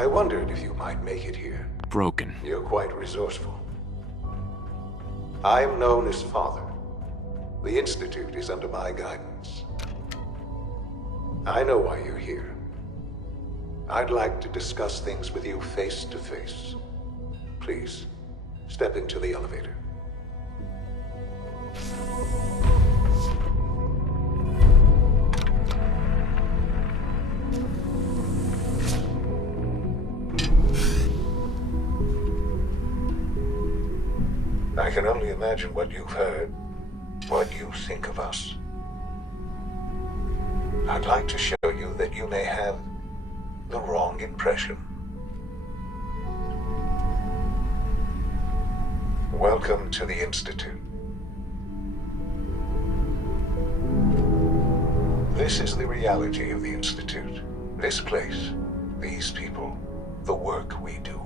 I wondered if you might make it here. Broken. You're quite resourceful. I'm known as Father. The Institute is under my guidance. I know why you're here. I'd like to discuss things with you face to face. Please, step into the elevator. I can only imagine what you've heard, what you think of us. I'd like to show you that you may have the wrong impression. Welcome to the Institute. This is the reality of the Institute. This place, these people, the work we do.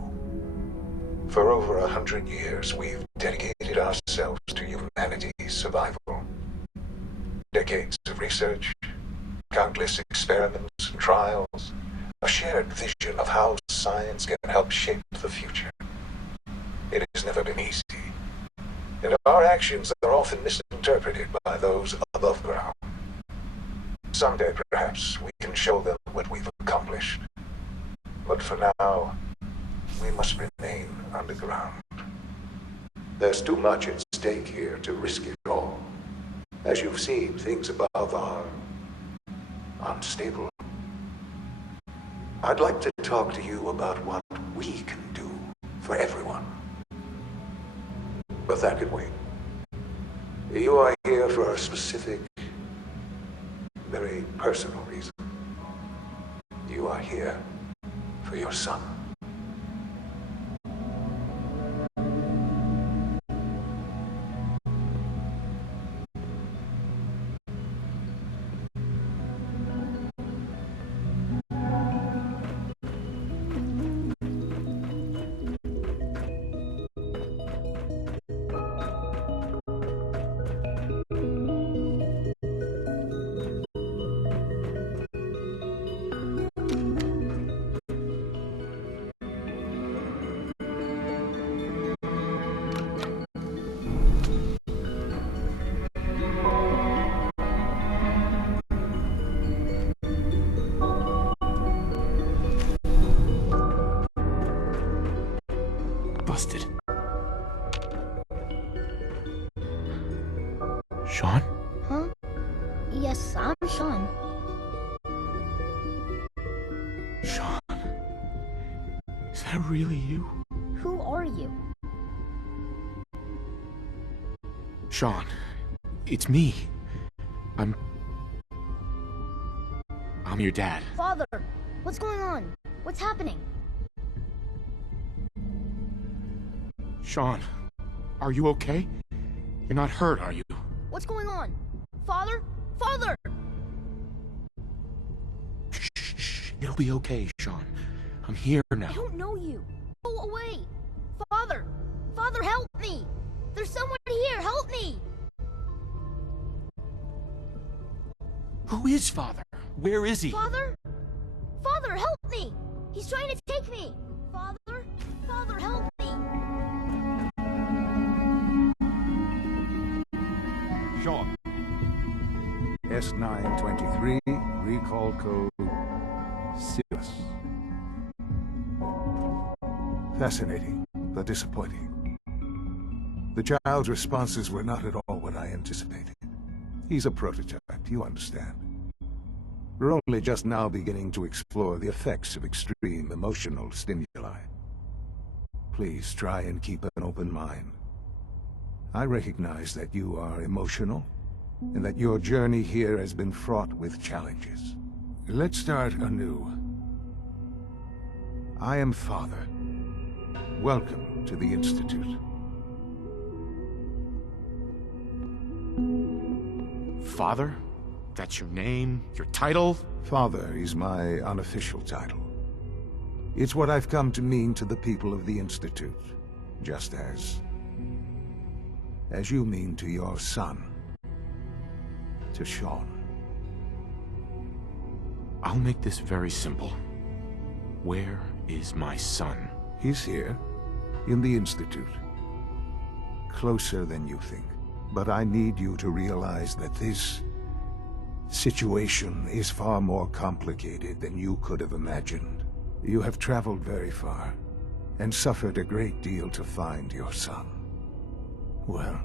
For over 100 years, we've dedicated ourselves to humanity's survival. Decades of research, countless experiments and trials, a shared vision of how science can help shape the future. It has never been easy, and our actions are often misinterpreted by those above ground. Someday, perhaps, we can show them what we've accomplished. But for now, we must remain underground. There's too much at stake here to risk it all. As you've seen, things above are unstable. I'd like to talk to you about what we can do for everyone. But that can wait. You are here for a specific, very personal reason. You are here for your son. Busted. Sean? Huh? Yes, I'm Sean. Sean? Is that really you? Who are you? Sean, it's me. I'm your dad. Father, what's going on? What's happening? Sean, are you okay? You're not hurt, are you? What's going on? Father? Father! Shh. It'll be okay, Sean. I'm here now. I don't know you. Go away! Father! Father, help me! There's someone here! Help me! Who is Father? Where is he? Father? Father, help me! He's trying to take me! Father? Father, help me! Sean. S923, recall code Sirius. Fascinating, but disappointing. The child's responses were not at all what I anticipated. He's a prototype, you understand. We're only just now beginning to explore the effects of extreme emotional stimuli. Please try and keep an open mind. I recognize that you are emotional, and that your journey here has been fraught with challenges. Let's start anew. I am Father. Welcome to the Institute. Father? That's your name? Your title? Father is my unofficial title. It's what I've come to mean to the people of the Institute, just as you mean to your son, to Sean. I'll make this very simple. Where is my son? He's here, in the Institute. Closer than you think. But I need you to realize that this situation is far more complicated than you could have imagined. You have traveled very far, and suffered a great deal to find your son. Well,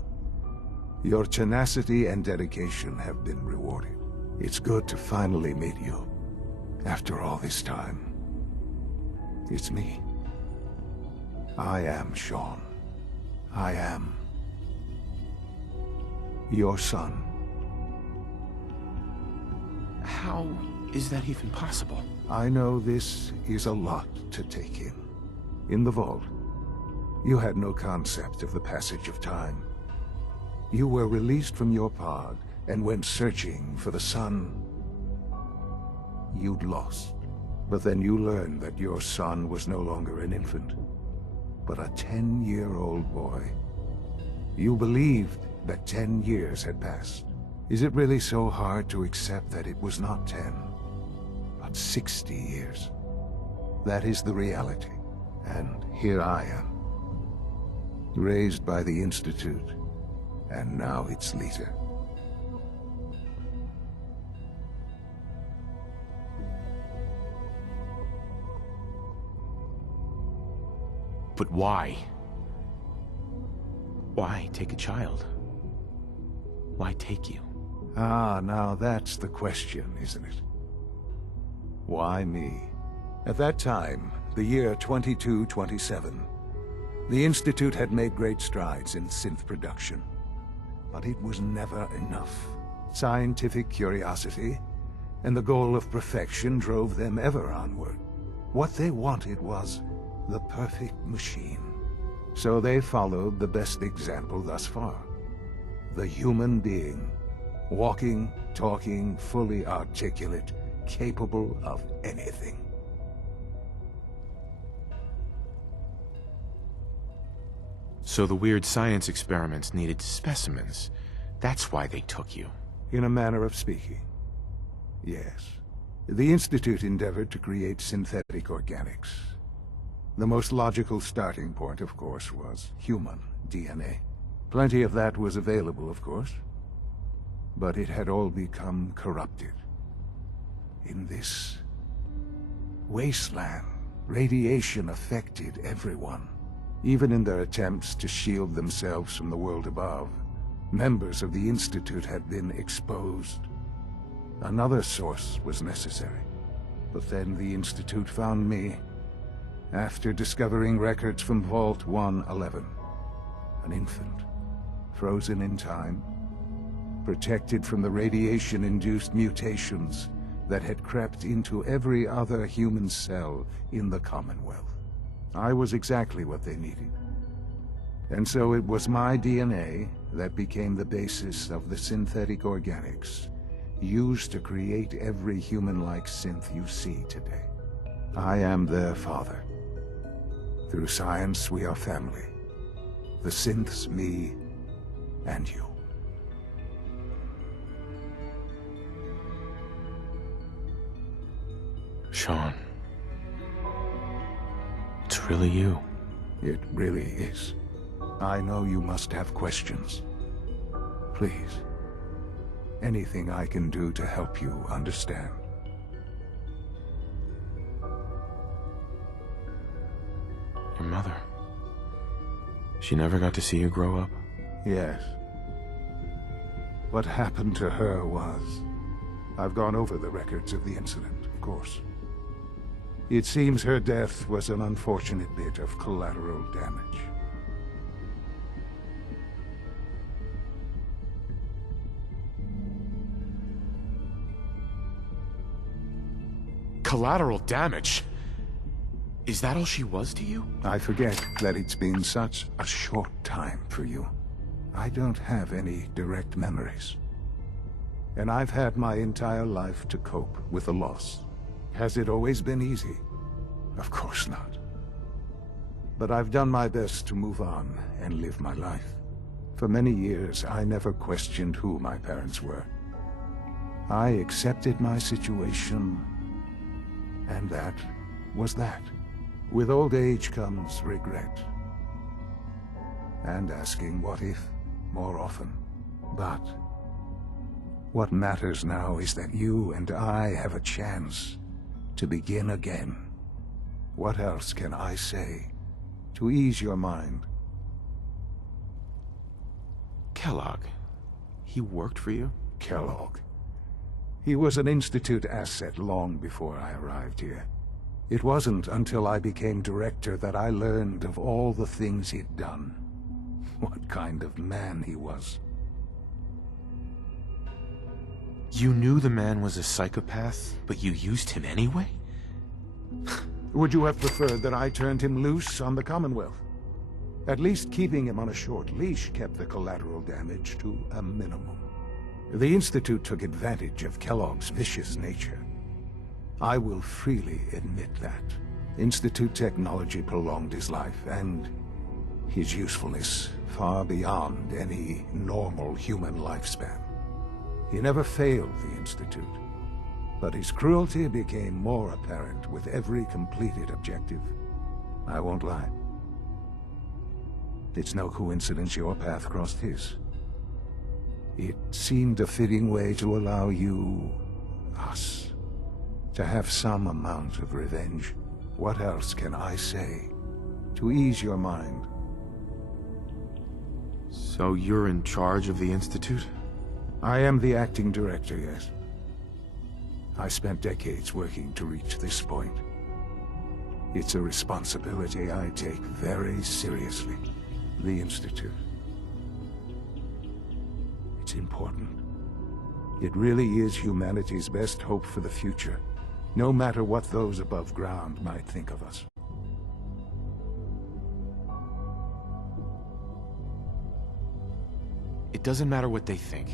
your tenacity and dedication have been rewarded. It's good to finally meet you, after all this time. It's me. I am Sean. I am your son. How is that even possible? I know this is a lot to take in. In the vault, you had no concept of the passage of time. You were released from your pod and went searching for the son you'd lost. But then you learned that your son was no longer an infant, but a 10-year-old boy. You believed that 10 years had passed. Is it really so hard to accept that it was not 10, but 60 years? That is the reality. And here I am, raised by the Institute, and now it's Lita. But why? Why take a child? Why take you? Ah, now that's the question, isn't it? Why me? At that time, the year 2227, the Institute had made great strides in synth production. But it was never enough. Scientific curiosity and the goal of perfection drove them ever onward. What they wanted was the perfect machine. So they followed the best example thus far. The human being. Walking, talking, fully articulate, capable of anything. So the weird science experiments needed specimens. That's why they took you. In a manner of speaking. Yes. The Institute endeavored to create synthetic organics. The most logical starting point, of course, was human DNA. Plenty of that was available, of course. But it had all become corrupted. In this wasteland, radiation affected everyone. Even in their attempts to shield themselves from the world above, members of the Institute had been exposed. Another source was necessary. But then the Institute found me, after discovering records from Vault 111. An infant, frozen in time, protected from the radiation-induced mutations that had crept into every other human cell in the Commonwealth. I was exactly what they needed. And so it was my DNA that became the basis of the synthetic organics used to create every human-like synth you see today. I am their father. Through science, we are family. The synths, me, and you. Sean. It's really you. It really is. I know you must have questions. Please. Anything I can do to help you understand. Your mother. She never got to see you grow up? Yes. What happened to her was... I've gone over the records of the incident, of course. It seems her death was an unfortunate bit of collateral damage. Collateral damage? Is that all she was to you? I forget that it's been such a short time for you. I don't have any direct memories. And I've had my entire life to cope with the loss. Has it always been easy? Of course not. But I've done my best to move on and live my life. For many years, I never questioned who my parents were. I accepted my situation, and that was that. With old age comes regret. And asking what if more often. But what matters now is that you and I have a chance to begin again. What else can I say to ease your mind? Kellogg. He worked for you? Kellogg. He was an Institute asset long before I arrived here. It wasn't until I became director that I learned of all the things he'd done. What kind of man he was. You knew the man was a psychopath, but you used him anyway? Would you have preferred that I turned him loose on the Commonwealth? At least keeping him on a short leash kept the collateral damage to a minimum. The Institute took advantage of Kellogg's vicious nature. I will freely admit that. Institute technology prolonged his life, and his usefulness far beyond any normal human lifespan. He never failed the Institute, but his cruelty became more apparent with every completed objective. I won't lie. It's no coincidence your path crossed his. It seemed a fitting way to allow you, us, to have some amount of revenge. What else can I say to ease your mind? So you're in charge of the Institute? I am the acting director, yes. I spent decades working to reach this point. It's a responsibility I take very seriously. The Institute. It's important. It really is humanity's best hope for the future, no matter what those above ground might think of us. It doesn't matter what they think.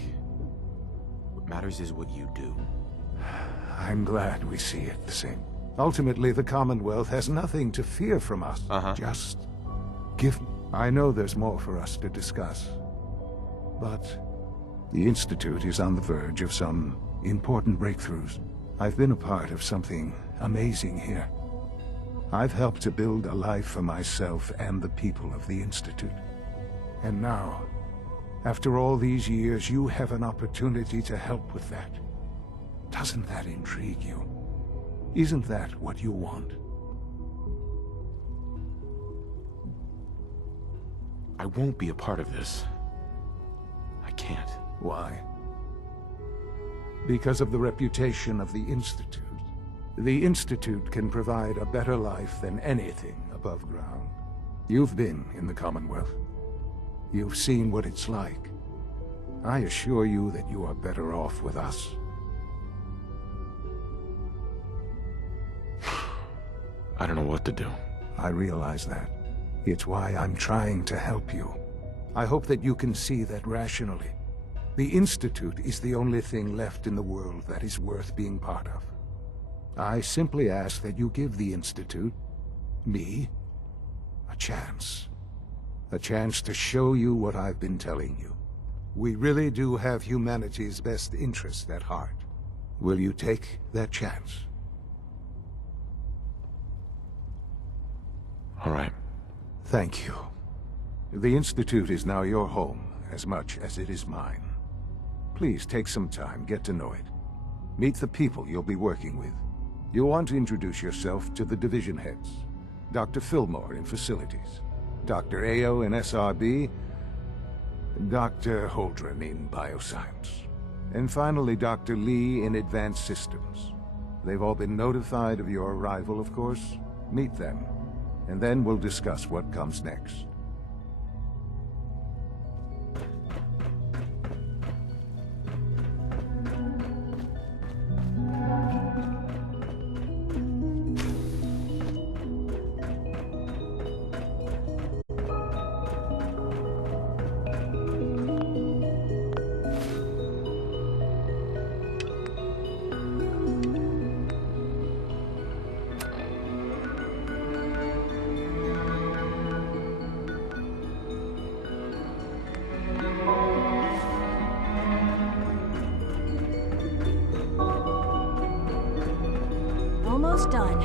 What matters is what you do. I'm glad we see it the same. Ultimately, the Commonwealth has nothing to fear from us. Just give... I know there's more for us to discuss, but the Institute is on the verge of some important breakthroughs. I've been a part of something amazing here. I've helped to build a life for myself and the people of the Institute. And now, after all these years, you have an opportunity to help with that. Doesn't that intrigue you? Isn't that what you want? I won't be a part of this. I can't. Why? Because of the reputation of the Institute. The Institute can provide a better life than anything above ground. You've been in the Commonwealth. You've seen what it's like. I assure you that you are better off with us. I don't know what to do. I realize that. It's why I'm trying to help you. I hope that you can see that rationally. The Institute is the only thing left in the world that is worth being part of. I simply ask that you give the Institute, me, a chance. A chance to show you what I've been telling you. We really do have humanity's best interest at heart. Will you take that chance? All right. Thank you. The Institute is now your home, as much as it is mine. Please take some time, get to know it. Meet the people you'll be working with. You'll want to introduce yourself to the division heads. Dr. Fillmore in Facilities, Dr. Ayo in SRB, Dr. Holdren in Bioscience, and finally Dr. Lee in Advanced Systems. They've all been notified of your arrival, of course. Meet them, and then we'll discuss what comes next. Almost done.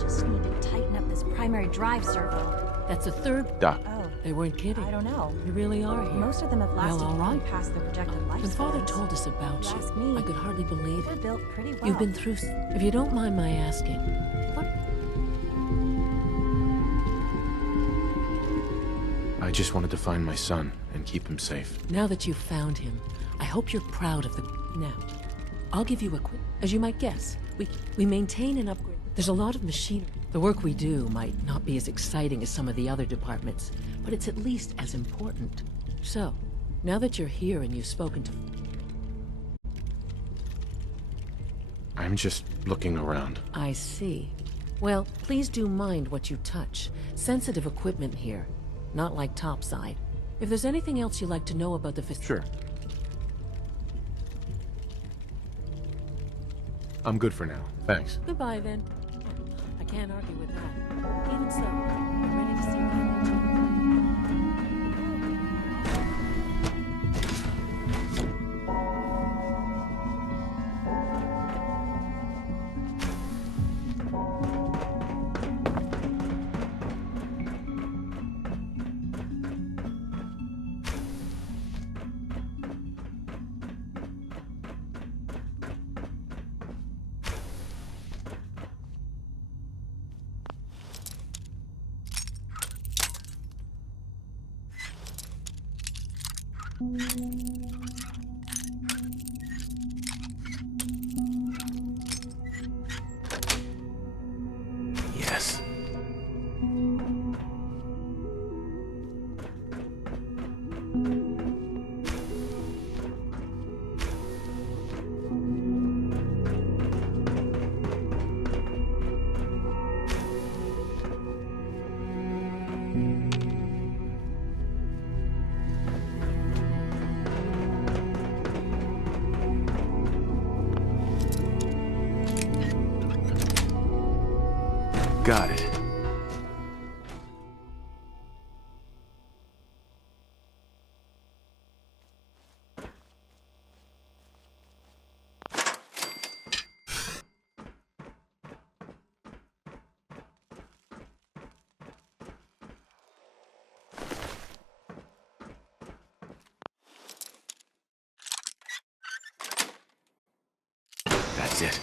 Just need to tighten up this primary drive servo. That's a third... Doc. Oh. They weren't kidding. I don't know. You really are here. Most of them have lasted well, all right. past their projected lifespans. When Father told us about you, ask me, I could hardly believe they're it. built pretty well. You've been through... If you don't mind my asking, what... I just wanted to find my son and keep him safe. Now that you've found him, I hope you're proud of the... Now, I'll give you a quick... As you might guess, we maintain and upgrade... There's a lot of machinery. The work we do might not be as exciting as some of the other departments, but it's at least as important. So, now that you're here and you've spoken to... I'm just looking around. I see. Well, please do mind what you touch. Sensitive equipment here. Not like topside. If there's anything else you'd like to know about the Sure. I'm good for now. Thanks. Goodbye, then. I can't argue with that. Even so, I'm ready to see that. Yes. Got it. That's it.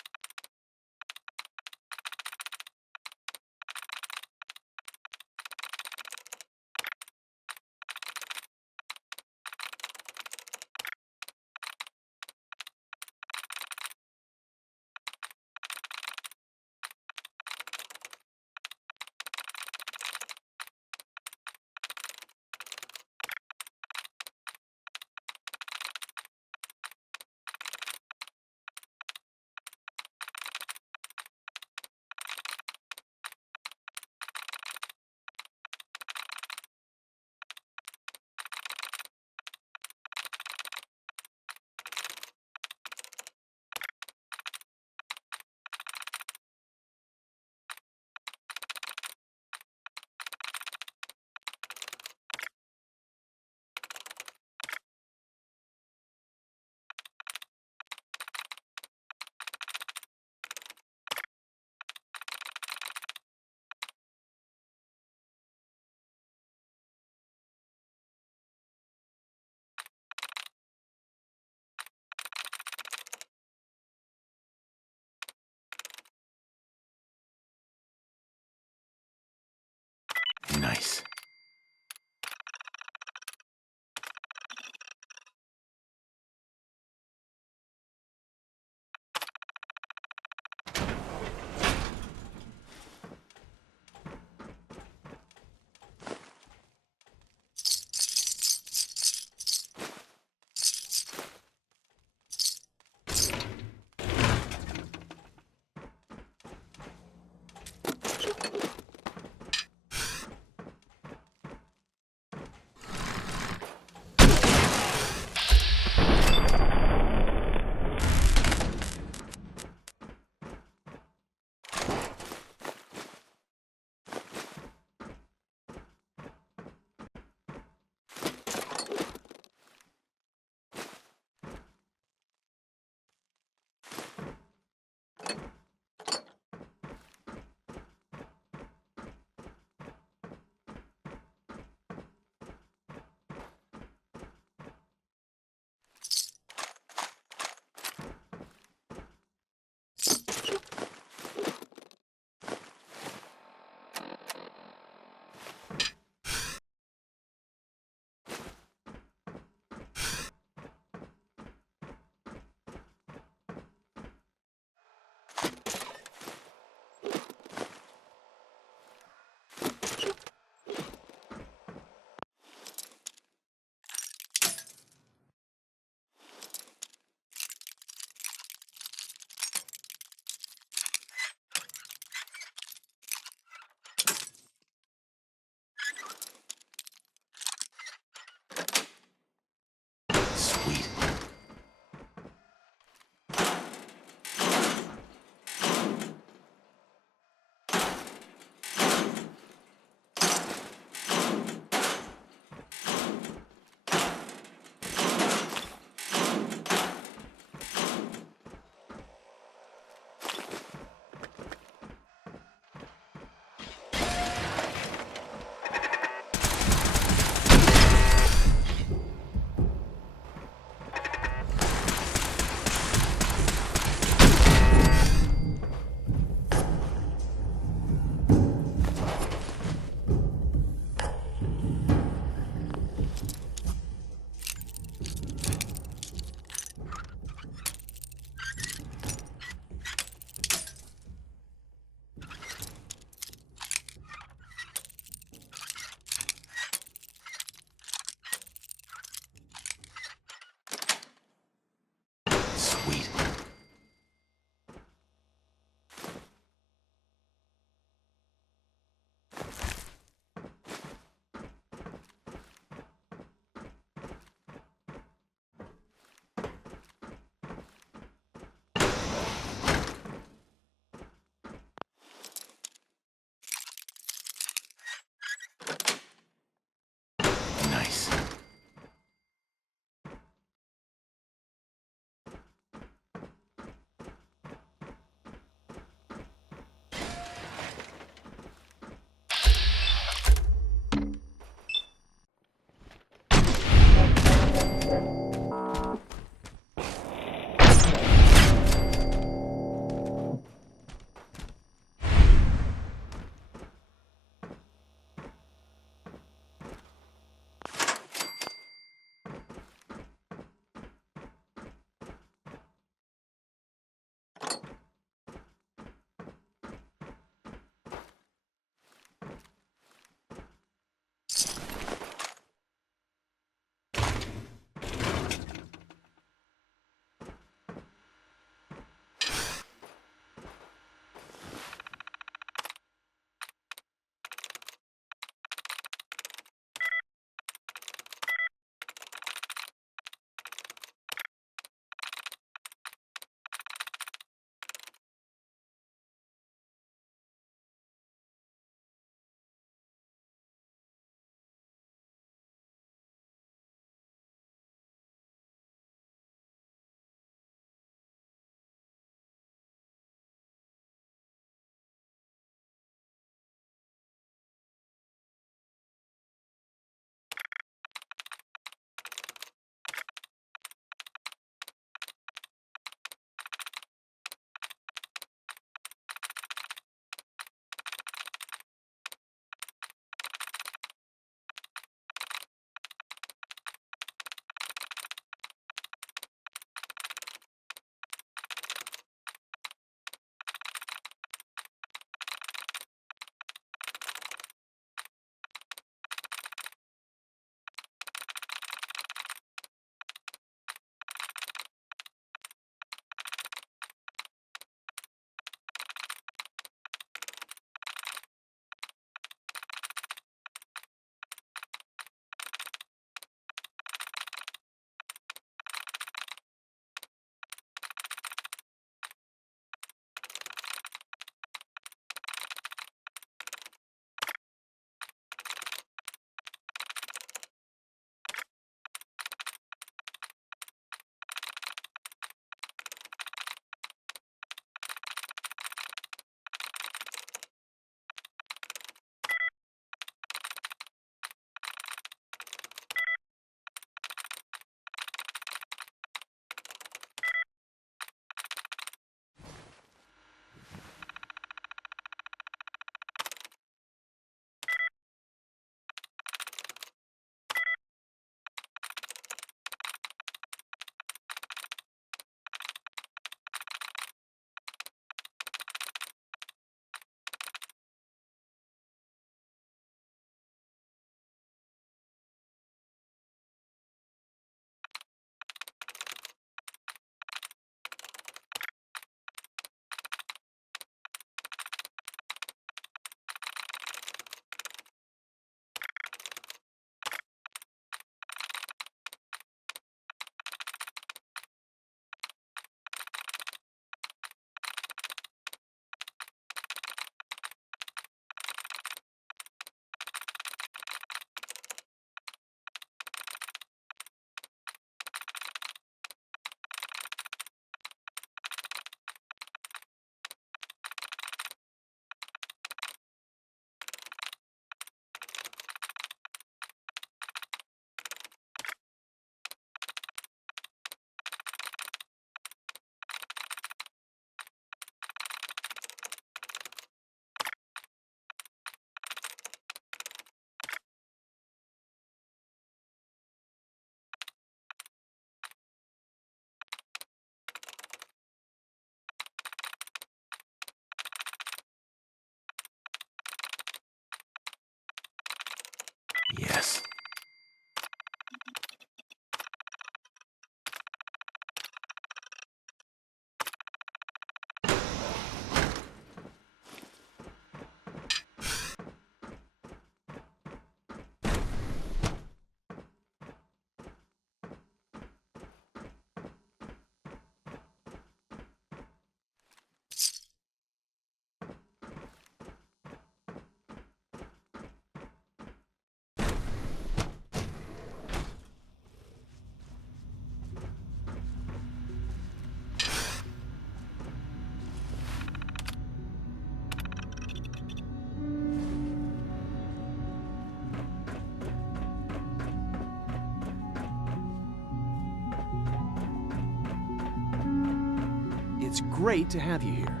It's great to have you here.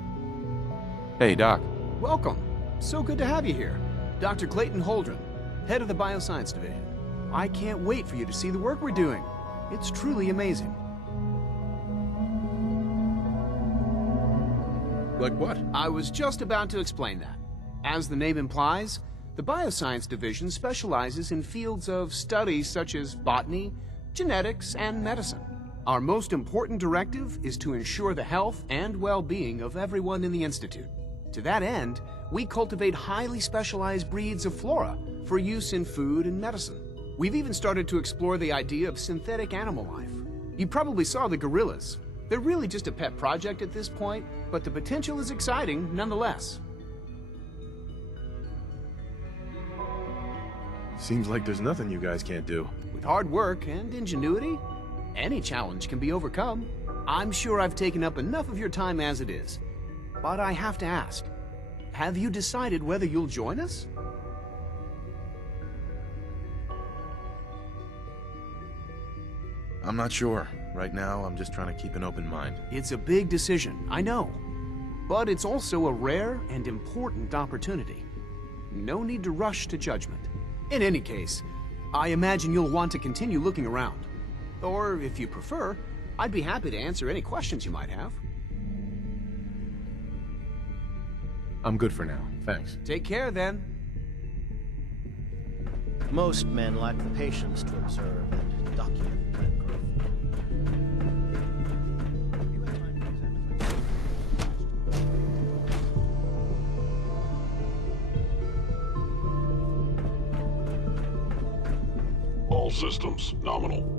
Hey, Doc. Welcome. So good to have you here. Dr. Clayton Holdren, head of the Bioscience Division. I can't wait for you to see the work we're doing. It's truly amazing. Like what? I was just about to explain that. As the name implies, the Bioscience Division specializes in fields of study such as botany, genetics, and medicine. Our most important directive is to ensure the health and well-being of everyone in the Institute. To that end, we cultivate highly specialized breeds of flora for use in food and medicine. We've even started to explore the idea of synthetic animal life. You probably saw the gorillas. They're really just a pet project at this point, but the potential is exciting nonetheless. Seems like there's nothing you guys can't do. With hard work and ingenuity, any challenge can be overcome. I'm sure I've taken up enough of your time as it is. But I have to ask, have you decided whether you'll join us? I'm not sure. Right now, I'm just trying to keep an open mind. It's a big decision, I know. But it's also a rare and important opportunity. No need to rush to judgment. In any case, I imagine you'll want to continue looking around. Or, if you prefer, I'd be happy to answer any questions you might have. I'm good for now, thanks. Take care, then. Most men lack the patience to observe and document plant growth. All systems nominal.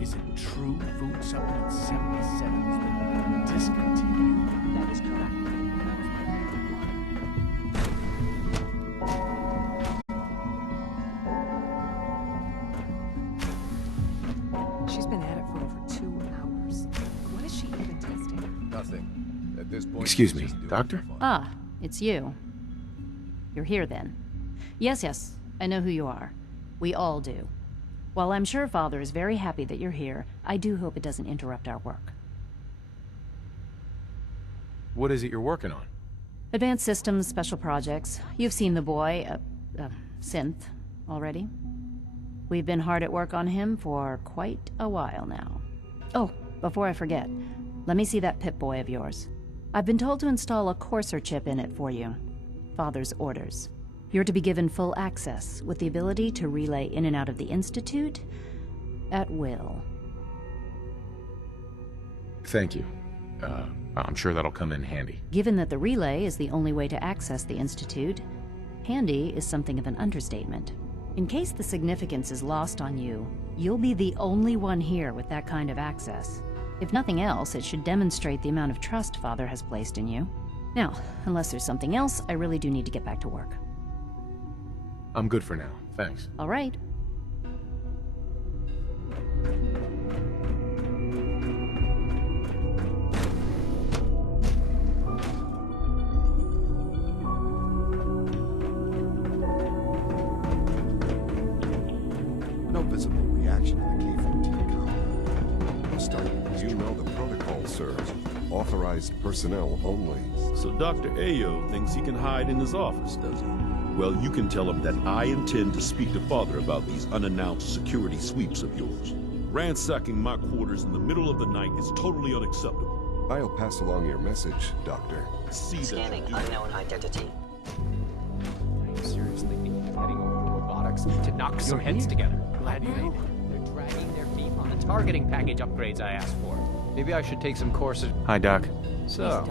Is it true Food Supplement 77 has been discontinued? That is correct. She's been at it for over 2 hours. What is she even testing? Nothing. At this point, Excuse me, Doctor? Ah, it's you. You're here then. Yes, I know who you are. We all do. While I'm sure Father is very happy that you're here, I do hope it doesn't interrupt our work. What is it you're working on? Advanced Systems Special Projects. You've seen the boy, Synth, already. We've been hard at work on him for quite a while now. Oh, before I forget, let me see that Pip-Boy of yours. I've been told to install a Courser chip in it for you. Father's orders. You're to be given full access, with the ability to relay in and out of the Institute at will. Thank you. I'm sure that'll come in handy. Given that the relay is the only way to access the Institute, handy is something of an understatement. In case the significance is lost on you, you'll be the only one here with that kind of access. If nothing else, it should demonstrate the amount of trust Father has placed in you. Now, unless there's something else, I really do need to get back to work. I'm good for now, thanks. All right. No visible reaction to the K-14 column. We'll start. You know the protocol, sir. Authorized personnel only. So Dr. Ayo thinks he can hide in his office, does he? Well, you can tell him that I intend to speak to Father about these unannounced security sweeps of yours. Ransacking my quarters in the middle of the night is totally unacceptable. I'll pass along your message, Doctor. Scanning unknown identity. Are you seriously thinking of heading over to robotics to knock your heads together? Glad you made it. They're dragging their feet on the targeting package upgrades I asked for. Maybe I should take some courses. Hi, Doc. So,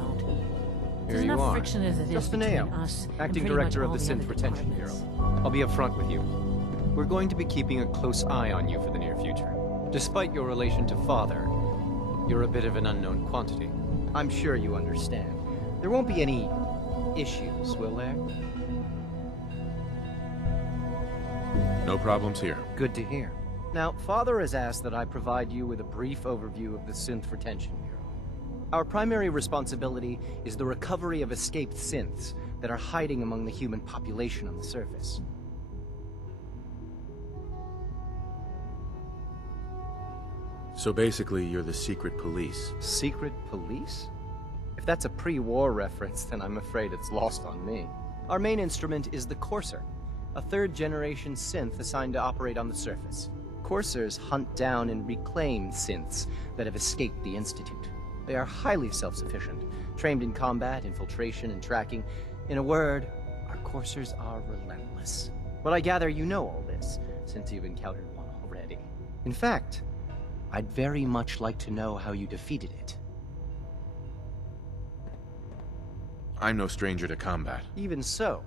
here There's you enough are. friction as it is Justin between Ayo, us and acting pretty director much of all the the Synth other Retention departments. Bureau. I'll be upfront with you. We're going to be keeping a close eye on you for the near future. Despite your relation to Father, you're a bit of an unknown quantity. I'm sure you understand. There won't be any issues, will there? No problems here. Good to hear. Now, Father has asked that I provide you with a brief overview of the Synth Retention Bureau. Our primary responsibility is the recovery of escaped synths that are hiding among the human population on the surface. So basically, you're the secret police. Secret police? If that's a pre-war reference, then I'm afraid it's lost on me. Our main instrument is the Courser, a third-generation synth assigned to operate on the surface. Coursers hunt down and reclaim synths that have escaped the Institute. They are highly self-sufficient, trained in combat, infiltration, and tracking. In a word, our Coursers are relentless. But I gather you know all this, since you've encountered one already. In fact, I'd very much like to know how you defeated it. I'm no stranger to combat. Even so,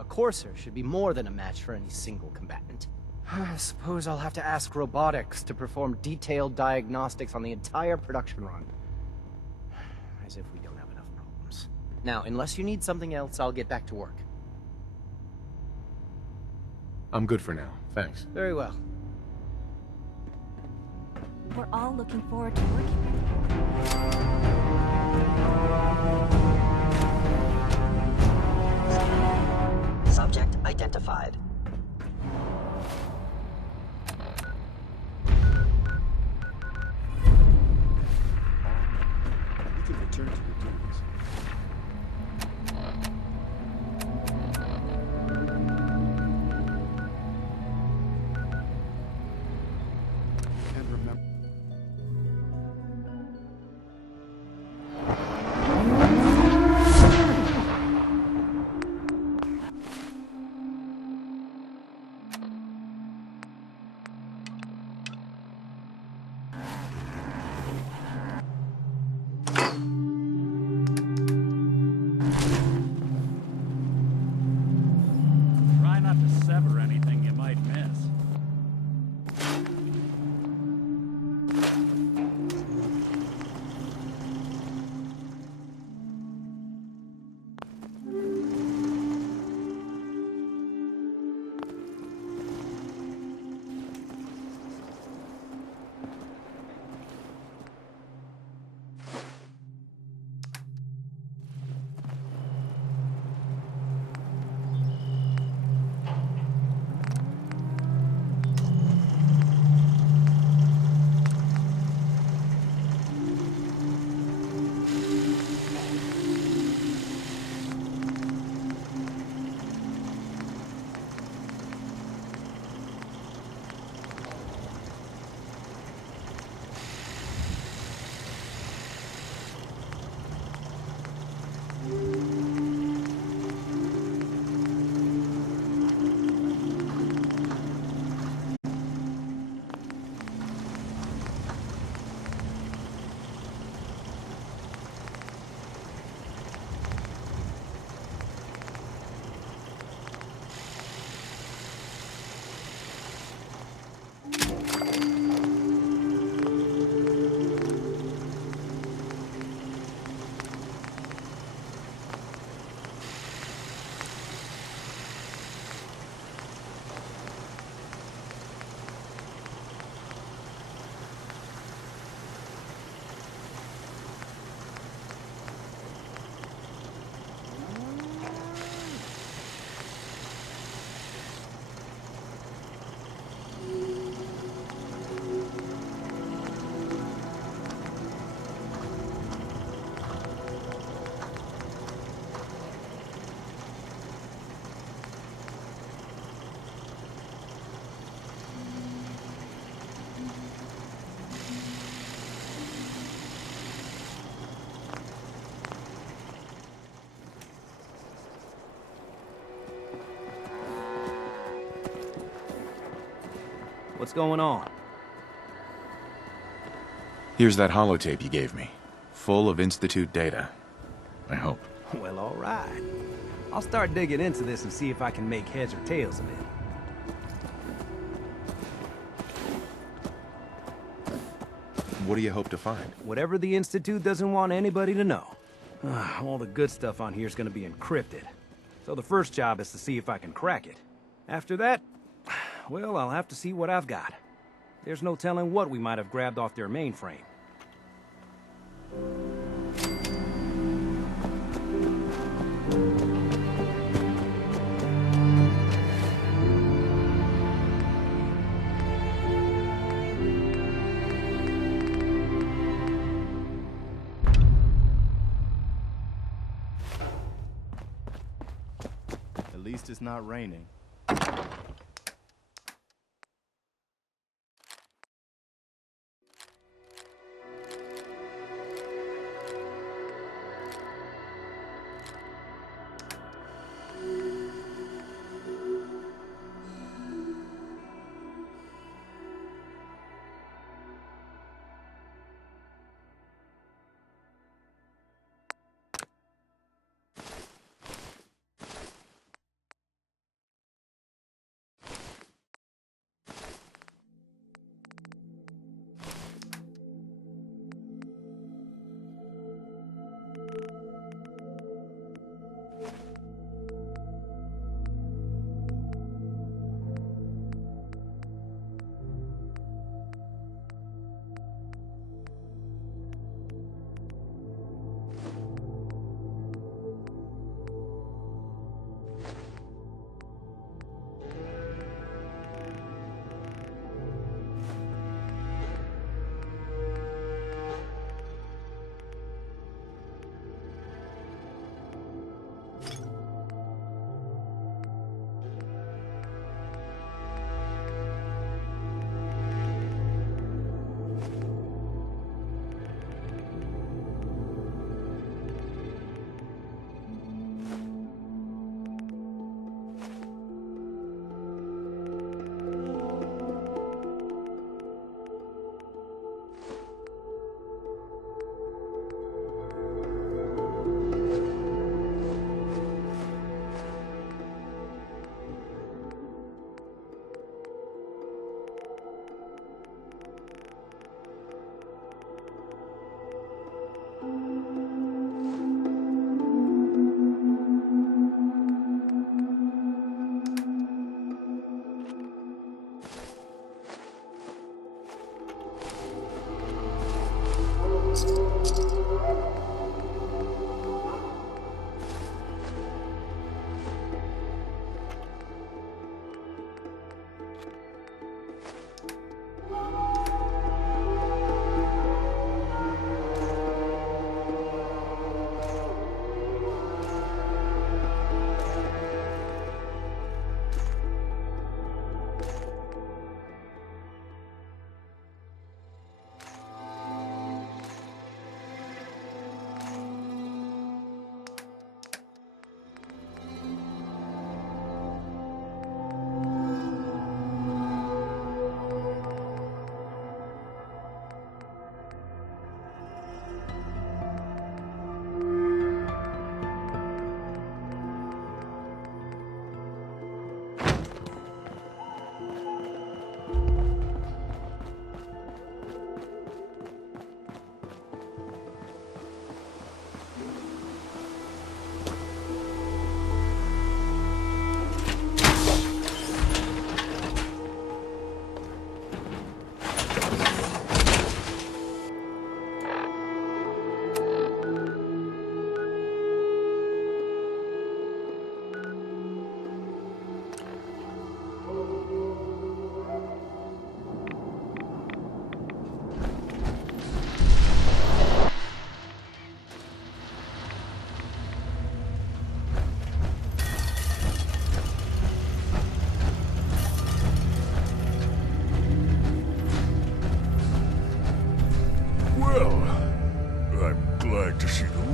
a Courser should be more than a match for any single combatant. I suppose I'll have to ask robotics to perform detailed diagnostics on the entire production run. As if we don't have enough problems. Now, unless you need something else, I'll get back to work. I'm good for now, thanks. Very well. We're all looking forward to working with you. Subject identified. You can return to your duties. And remember. Try not to sever anything you might miss. What's going on? Here's that holotape you gave me. Full of Institute data. I hope. Well, all right. I'll start digging into this and see if I can make heads or tails of it. What do you hope to find? Whatever the Institute doesn't want anybody to know. All the good stuff on here is going to be encrypted. So the first job is to see if I can crack it. After that, well, I'll have to see what I've got. There's no telling what we might have grabbed off their mainframe. least it's not raining.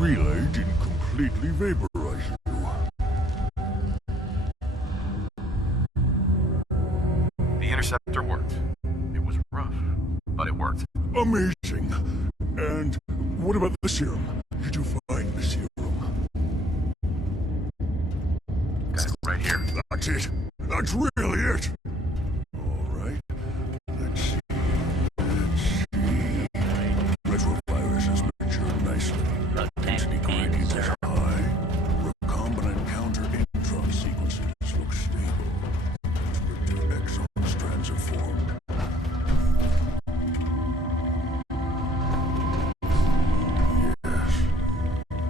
relay didn't completely vaporize you. The interceptor worked. It was rough, but it worked. Amazing. And what about the serum? Did you find the serum? Got it right here. That's it. That's really it. All right. Let's see. Retrovirus has matured nicely. Density gradient is high. Recombinant counter-intron sequences look stable. Transcriptor exon strands are formed.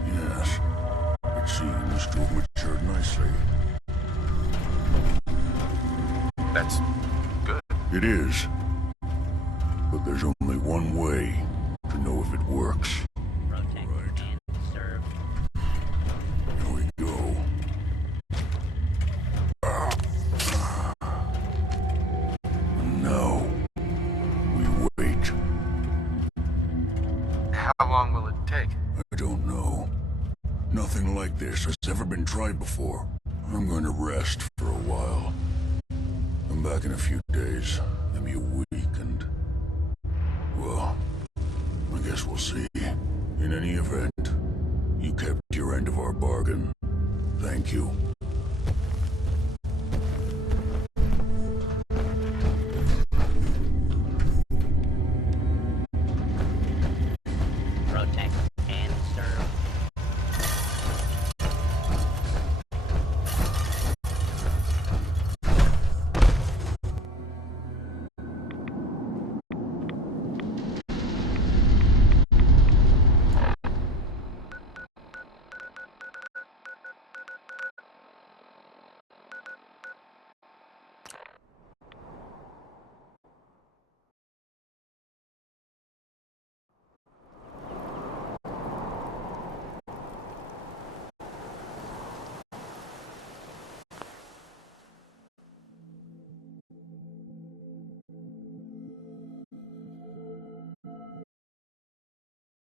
Yes. It seems to have matured nicely. That's good. It is. But there's only one way to know if it works. Right. Here we go. take? I don't know. Nothing like this has ever been tried before. I'm going to rest for a while. I'm back in a few days, maybe a week, and... well, I guess we'll see. In any event, you kept your end of our bargain. Thank you.